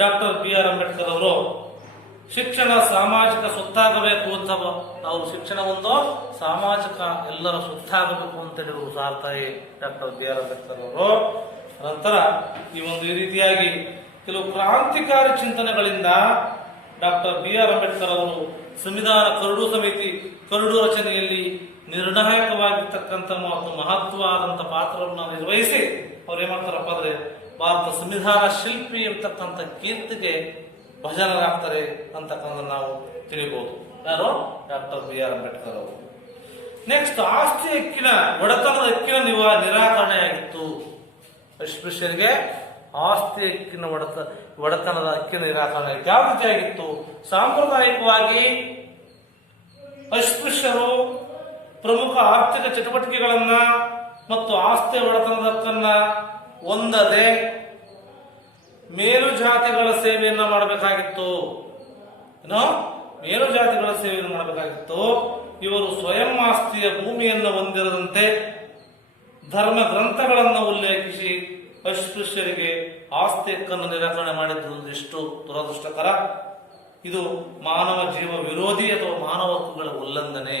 ಡಾಕ್ಟರ್ ಬಿ.ಆರ್. ಅಂಬೇಡ್ಕರ್ ಅವರು ಶಿಕ್ಷಣ ಸಾಮಾಜಿಕ ಸ್ವತ್ತಾಗಬೇಕು ಅಂತ ನಾವು ಶಿಕ್ಷಣ ಒಂದು ಸಾಮಾಜಿಕ ಎಲ್ಲರ ಸ್ವತ್ತಾಗಬೇಕು ಅಂತ ಹೇಳಿ ಸಾರ್ತಾರೆ ಡಾಕ್ಟರ್ ಬಿ.ಆರ್. ಅಂಬೇಡ್ಕರ್ ಅವರು. ನಂತರ ಈ ರೀತಿಯಾಗಿ ಕೆಲವು ಕ್ರಾಂತಿಕಾರಿ ಚಿಂತನೆಗಳಿಂದ ಡಾಕ್ಟರ್ BR ಅಂಬೇಡ್ಕರ್ ಅವರು ಸಂವಿಧಾನ ಕರಡು ಸಮಿತಿ ಕರಡು ರಚನೆಯಲ್ಲಿ ನಿರ್ಣಾಯಕವಾಗಿರ್ತಕ್ಕಂಥ ಮತ್ತು ಮಹತ್ವವಾದಂಥ ಪಾತ್ರವನ್ನು ನಿರ್ವಹಿಸಿ ಅವ್ರು ಏನ್ ಮಾಡ್ತಾರಪ್ಪ ಅಂದ್ರೆ ಭಾರತ ಸಂವಿಧಾನ ಶಿಲ್ಪಿ ಇರ್ತಕ್ಕಂಥ ಕೀರ್ತಿಗೆ ಭಜನರಾಗ್ತಾರೆ ಅಂತಕ್ಕಂಥ ನಾವು ತಿಳಿಬಹುದು. ಯಾರು? ಡಾಕ್ಟರ್ BR ಅಂಬೇಡ್ಕರ್ ಅವರು. ನೆಕ್ಸ್ಟ್, ಆಸ್ತಿ ಹಕ್ಕಿನ ಒಡೆತನದ ಹಕ್ಕಿನ ನಿರಾಕರಣೆ ಆಗಿತ್ತು. ಅಸ್ಪೃಶ್ಯರಿಗೆ ಆಸ್ತಿ ಹಕ್ಕಿನ ಒಡೆತನದ ಹಕ್ಕಿನ ನಿರಾಕರಣೆ ಆಗಿತ್ತು. ಯಾವ ರೀತಿ ಆಗಿತ್ತು? ಸಾಂಪ್ರದಾಯಿಕವಾಗಿ ಅಸ್ಪೃಶ್ಯರು ಪ್ರಮುಖ ಆರ್ಥಿಕ ಚಟುವಟಿಕೆಗಳನ್ನ ಮತ್ತು ಆಸ್ತಿ ಒಡೆತನದ ಹಕ್ಕನ್ನ ಹೊಂದದೆ ಮೇಲು ಜಾತಿಗಳ ಸೇವೆಯನ್ನ ಮಾಡಬೇಕಾಗಿತ್ತು. ಮೇಲು ಜಾತಿಗಳ ಸೇವೆಯನ್ನು ಮಾಡಬೇಕಾಗಿತ್ತು. ಇವರು ಸ್ವಯಂ ಆಸ್ತಿಯ ಭೂಮಿಯನ್ನು ಹೊಂದಿರದಂತೆ ಧರ್ಮ ಗ್ರಂಥಗಳನ್ನು ಉಲ್ಲೇಖಿಸಿ ಅಸ್ಪೃಶ್ಯರಿಗೆ ಆಸ್ತಿ ಹಕ್ಕನ್ನು ನಿರಾಕರಣೆ ಮಾಡಿದ್ದು ಎಷ್ಟು ದುರದೃಷ್ಟಕರ. ಇದು ಮಾನವ ಜೀವ ವಿರೋಧಿ ಅಥವಾ ಮಾನವ ಹಕ್ಕುಗಳ ಉಲ್ಲಂಘನೆ.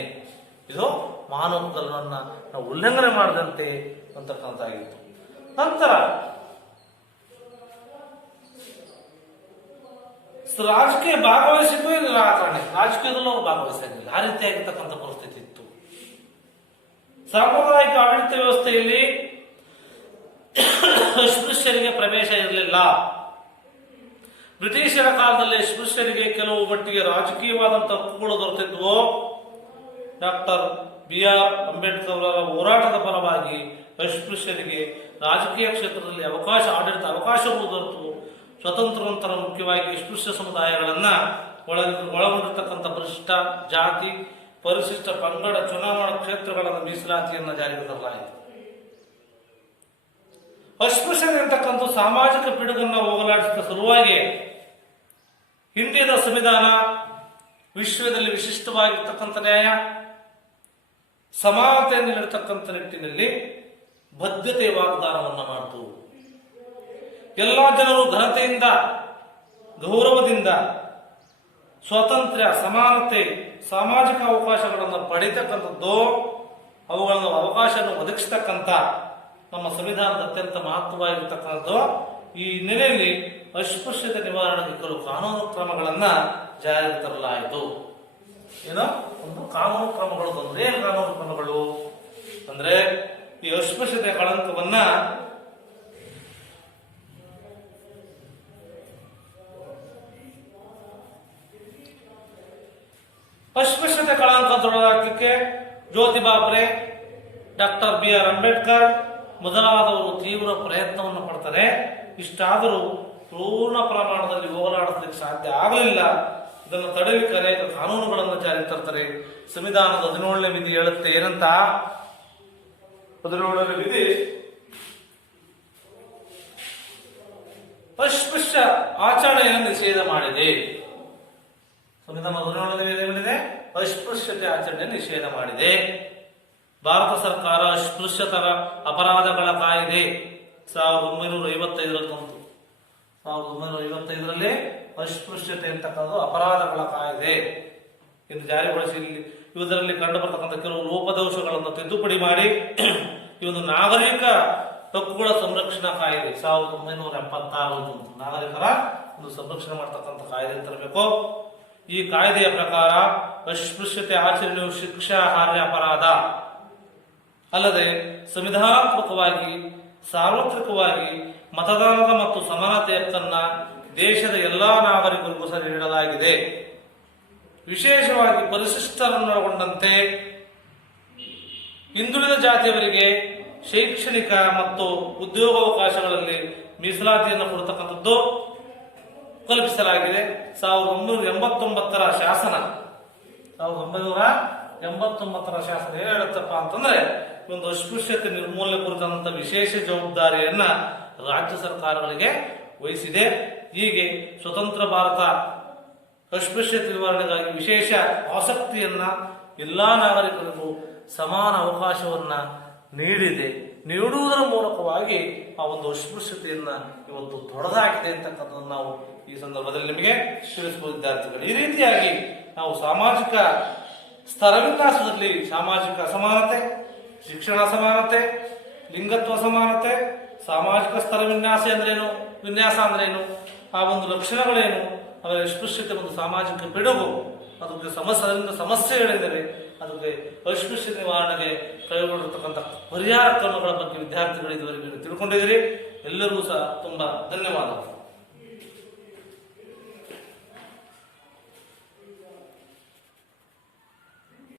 ಇದು ಮಾನವ ಹಕ್ಕುಗಳನ್ನ ನಾವು ಉಲ್ಲಂಘನೆ ಮಾಡದಂತೆ ಅಂತಕ್ಕಂಥಾಗಿತ್ತು. ನಂತರ ರಾಜಕೀಯ ಭಾಗವಹಿಸಿಗೂ ನಿರಾಕರಣೆ. ರಾಜಕೀಯದಲ್ಲೂ ಅವರು ಭಾಗವಹಿಸಂಗಿಲ್ಲ. ಆ ರೀತಿಯಾಗಿರ್ತಕ್ಕಂಥ ಪರಿಸ್ಥಿತಿ ಇತ್ತು. ಸಾಂಪ್ರದಾಯಿಕ ಆಡಳಿತ ವ್ಯವಸ್ಥೆಯಲ್ಲಿ ಅಸ್ಪೃಶ್ಯರಿಗೆ ಪ್ರವೇಶ ಇರಲಿಲ್ಲ. ಬ್ರಿಟಿಷರ ಕಾಲದಲ್ಲಿ ಅಸ್ಪೃಶ್ಯರಿಗೆ ಕೆಲವು ಮಟ್ಟಿಗೆ ರಾಜಕೀಯವಾದಂಥ ಹಕ್ಕುಗಳು ದೊರೆತಿದ್ವು. ಡಾಕ್ಟರ್ BR ಅಂಬೇಡ್ಕರ್ ಅವರ ಹೋರಾಟದ ಪರವಾಗಿ ಅಸ್ಪೃಶ್ಯರಿಗೆ ರಾಜಕೀಯ ಕ್ಷೇತ್ರದಲ್ಲಿ ಆಡಳಿತ ಅವಕಾಶಗಳು ದೊರೆತು ಸ್ವತಂತ್ರೋತ್ತರ ಮುಖ್ಯವಾಗಿ ಅಸ್ಪೃಶ್ಯ ಸಮುದಾಯಗಳನ್ನ ಒಳಗೊಂಡಿರ್ತಕ್ಕಂಥ ಪರಿಶಿಷ್ಟ ಜಾತಿ, ಪರಿಶಿಷ್ಟ ಪಂಗಡ ಚುನಾವಣಾ ಕ್ಷೇತ್ರಗಳ ಮೀಸಲಾತಿಯನ್ನು ಜಾರಿಗೆ ತರಲಾಯಿತು. ಅಸ್ಪೃಶ್ಯರಿರ್ತಕ್ಕಂಥ ಸಾಮಾಜಿಕ ಪಿಡುಗನ್ನು ಹೋಗಲಾಡಿಸಿದ ಸಲುವಾಗಿ ಇಂಡಿಯಾದ ಸಂವಿಧಾನ ವಿಶ್ವದಲ್ಲಿ ವಿಶಿಷ್ಟವಾಗಿರ್ತಕ್ಕಂಥ ನ್ಯಾಯ, ಸಮಾನತೆಯನ್ನು ನೀಡತಕ್ಕಂಥ ನಿಟ್ಟಿನಲ್ಲಿ ಬದ್ಧತೆಯ ವಾಗ್ದಾನವನ್ನು ಮಾಡಿತು. ಎಲ್ಲ ಜನರು ಘನತೆಯಿಂದ, ಗೌರವದಿಂದ, ಸ್ವಾತಂತ್ರ್ಯ, ಸಮಾನತೆ, ಸಾಮಾಜಿಕ ಅವಕಾಶಗಳನ್ನು ಪಡೆಯತಕ್ಕಂಥದ್ದು, ಅವುಗಳನ್ನು ಅವಕಾಶವನ್ನು ಒದಗಿಸತಕ್ಕಂಥ ನಮ್ಮ ಸಂವಿಧಾನದ ಅತ್ಯಂತ ಮಹತ್ವವಾಗಿರ್ತಕ್ಕಂಥದ್ದು. ಈ ಹಿನ್ನೆಲೆಯಲ್ಲಿ ಅಸ್ಪೃಶ್ಯತೆ ನಿವಾರಣೆಗೆ ಕೆಲವು ಕಾನೂನು ಕ್ರಮಗಳನ್ನ ಜಾರಿಗೆ ತರಲಾಯಿತು. ಏನೋ ಒಂದು ಕಾನೂನು ಕ್ರಮಗಳು ಅಂದ್ರೆ ಏನು ಕಾನೂನು ಕ್ರಮಗಳು ಅಂದ್ರೆ ಈ ಅಸ್ಪೃಶ್ಯತೆ ಕಳಂಕವನ್ನ ತೊಡೆದಾಕಕ್ಕೆ ಜ್ಯೋತಿಬಾ ಫುಲೆ, ಡಾಕ್ಟರ್ BR ಅಂಬೇಡ್ಕರ್ ಮೊದಲಾದವರು ತೀವ್ರ ಪ್ರಯತ್ನವನ್ನು ಪಡ್ತಾರೆ. ಇಷ್ಟಾದರೂ ಪೂರ್ಣ ಪ್ರಮಾಣದಲ್ಲಿ ಹೋರಾಡಲಿಕ್ಕೆ ಸಾಧ್ಯ ಆಗಲಿಲ್ಲ. ಇದನ್ನು ತಡೆಯಲಿಕ್ಕೆ ಅನೇಕ ಕಾನೂನುಗಳನ್ನು ಜಾರಿಗೆ ತರ್ತಾರೆ. ಸಂವಿಧಾನದ 17ನೇ ವಿಧಿ ಹೇಳುತ್ತೆ ಏನಂತ? 17ನೇ ವಿಧಿ ಅಸ್ಪೃಶ್ಯ ಆಚರಣೆಯನ್ನು ನಿಷೇಧ ಮಾಡಿದೆ. ಸಂವಿಧಾನದ 17ನೇ ವಿಧಿ ಏನಿದೆ? ಅಸ್ಪೃಶ್ಯತೆ ಆಚರಣೆ ನಿಷೇಧ ಮಾಡಿದೆ. ಭಾರತ ಸರ್ಕಾರ ಅಸ್ಪೃಶ್ಯತರ ಅಪರಾಧಗಳ ಕಾಯ್ದೆ 1955 ತಂತು. 1955ರಲ್ಲಿ ಅಸ್ಪೃಶ್ಯತೆ ಅಂತಕ್ಕಂಥ ಅಪರಾಧಗಳ ಕಾಯ್ದೆ ಎಂದು ಜಾರಿಗೊಳಿಸಿ ಇದರಲ್ಲಿ ಕಂಡುಬರ್ತಕ್ಕಂಥ ಕೆಲವು ಲೋಪದೋಷಗಳನ್ನು ತಿದ್ದುಪಡಿ ಮಾಡಿ ಈ ಒಂದು ನಾಗರಿಕ ಹಕ್ಕುಗಳ ಸಂರಕ್ಷಣಾ ಕಾಯ್ದೆ 1976 ನಾಗರಿಕರ ಒಂದು ಸಂರಕ್ಷಣೆ ಮಾಡತಕ್ಕಂಥ ಕಾಯ್ದೆ ತರಬೇಕು. ಈ ಕಾಯ್ದೆಯ ಪ್ರಕಾರ ಅಸ್ಪೃಶ್ಯತೆ ಆಚರಣೆಯು ಶಿಕ್ಷಾರ್ಹ ಅಪರಾಧ ಅಲ್ಲದೆ ಸಂವಿಧಾನಾತ್ಮಕವಾಗಿ ಸಾರ್ವತ್ರಿಕವಾಗಿ ಮತದಾನದ ಮತ್ತು ಸಮಾನತೆ ಹಕ್ಕನ್ನ ದೇಶದ ಎಲ್ಲಾ ನಾಗರಿಕರಿಗೂ ಸಹ ನೀಡಲಾಗಿದೆ. ವಿಶೇಷವಾಗಿ ಪರಿಶಿಷ್ಟರನ್ನೊಳಗೊಂಡಂತೆ ಹಿಂದುಳಿದ ಜಾತಿಯವರಿಗೆ ಶೈಕ್ಷಣಿಕ ಮತ್ತು ಉದ್ಯೋಗಾವಕಾಶಗಳಲ್ಲಿ ಮೀಸಲಾತಿಯನ್ನು ಕೊಡತಕ್ಕಂಥದ್ದು ಕಲ್ಪಿಸಲಾಗಿದೆ. 1989ರ ಶಾಸನ 1989ರ ಶಾಸನ ಏನ್ ಹೇಳುತ್ತಪ್ಪ ಅಂತಂದ್ರೆ ಒಂದು ಅಸ್ಪೃಶ್ಯತೆ ನಿರ್ಮೂಲನೆ ಕುರಿತಂತ ವಿಶೇಷ ಜವಾಬ್ದಾರಿಯನ್ನ ರಾಜ್ಯ ಸರ್ಕಾರಗಳಿಗೆ ವಹಿಸಿದೆ. ಹೀಗೆ ಸ್ವತಂತ್ರ ಭಾರತ ಅಸ್ಪೃಶ್ಯತೆ ನಿವಾರಣೆಗಾಗಿ ವಿಶೇಷ ಆಸಕ್ತಿಯನ್ನ ಎಲ್ಲಾ ನಾಗರಿಕರಿಗೂ ಸಮಾನ ಅವಕಾಶವನ್ನ ನೀಡಿದೆ. ನೀಡುವುದರ ಮೂಲಕವಾಗಿ ಆ ಒಂದು ಅಸ್ಪೃಶ್ಯತೆಯನ್ನ ಇವತ್ತು ತೊಡೆದಾಕಿದೆ ಅಂತಕ್ಕಂಥದ್ದು ನಾವು ಈ ಸಂದರ್ಭದಲ್ಲಿ ನಿಮಗೆ ತಿಳಿಸಬಹುದು ವಿದ್ಯಾರ್ಥಿಗಳು. ಈ ರೀತಿಯಾಗಿ ನಾವು ಸಾಮಾಜಿಕ ಸ್ತರವಿನ್ಯಾಸದಲ್ಲಿ ಸಾಮಾಜಿಕ ಅಸಮಾನತೆ, ಶಿಕ್ಷಣ ಸಮಾನತೆ, ಲಿಂಗತ್ವ ಸಮಾನತೆ, ಸಾಮಾಜಿಕ ಸ್ತರ ವಿನ್ಯಾಸ ಅಂದ್ರೇನು, ಆ ಒಂದು ಲಕ್ಷಣಗಳೇನು, ಆಮೇಲೆ ಅಸ್ಪೃಶ್ಯತೆ ಒಂದು ಸಾಮಾಜಿಕ ಪಿಡುಗು, ಅದಕ್ಕೆ ಸಮಸ್ಯೆಗಳಿದ್ದಾವೆ, ಅದಕ್ಕೆ ಅಸ್ಪೃಶ್ಯತೆ ನಿವಾರಣೆಗೆ ಕೈಗೊಂಡಿರ್ತಕ್ಕಂಥ ಪರಿಹಾರ ಕ್ರಮಗಳ ಬಗ್ಗೆ ವಿದ್ಯಾರ್ಥಿಗಳು ಇದುವರೆಗೆ ತಿಳ್ಕೊಂಡಿದ್ದೀರಿ. ಎಲ್ಲರಿಗೂ ಸಹ ತುಂಬಾ ಧನ್ಯವಾದಗಳು.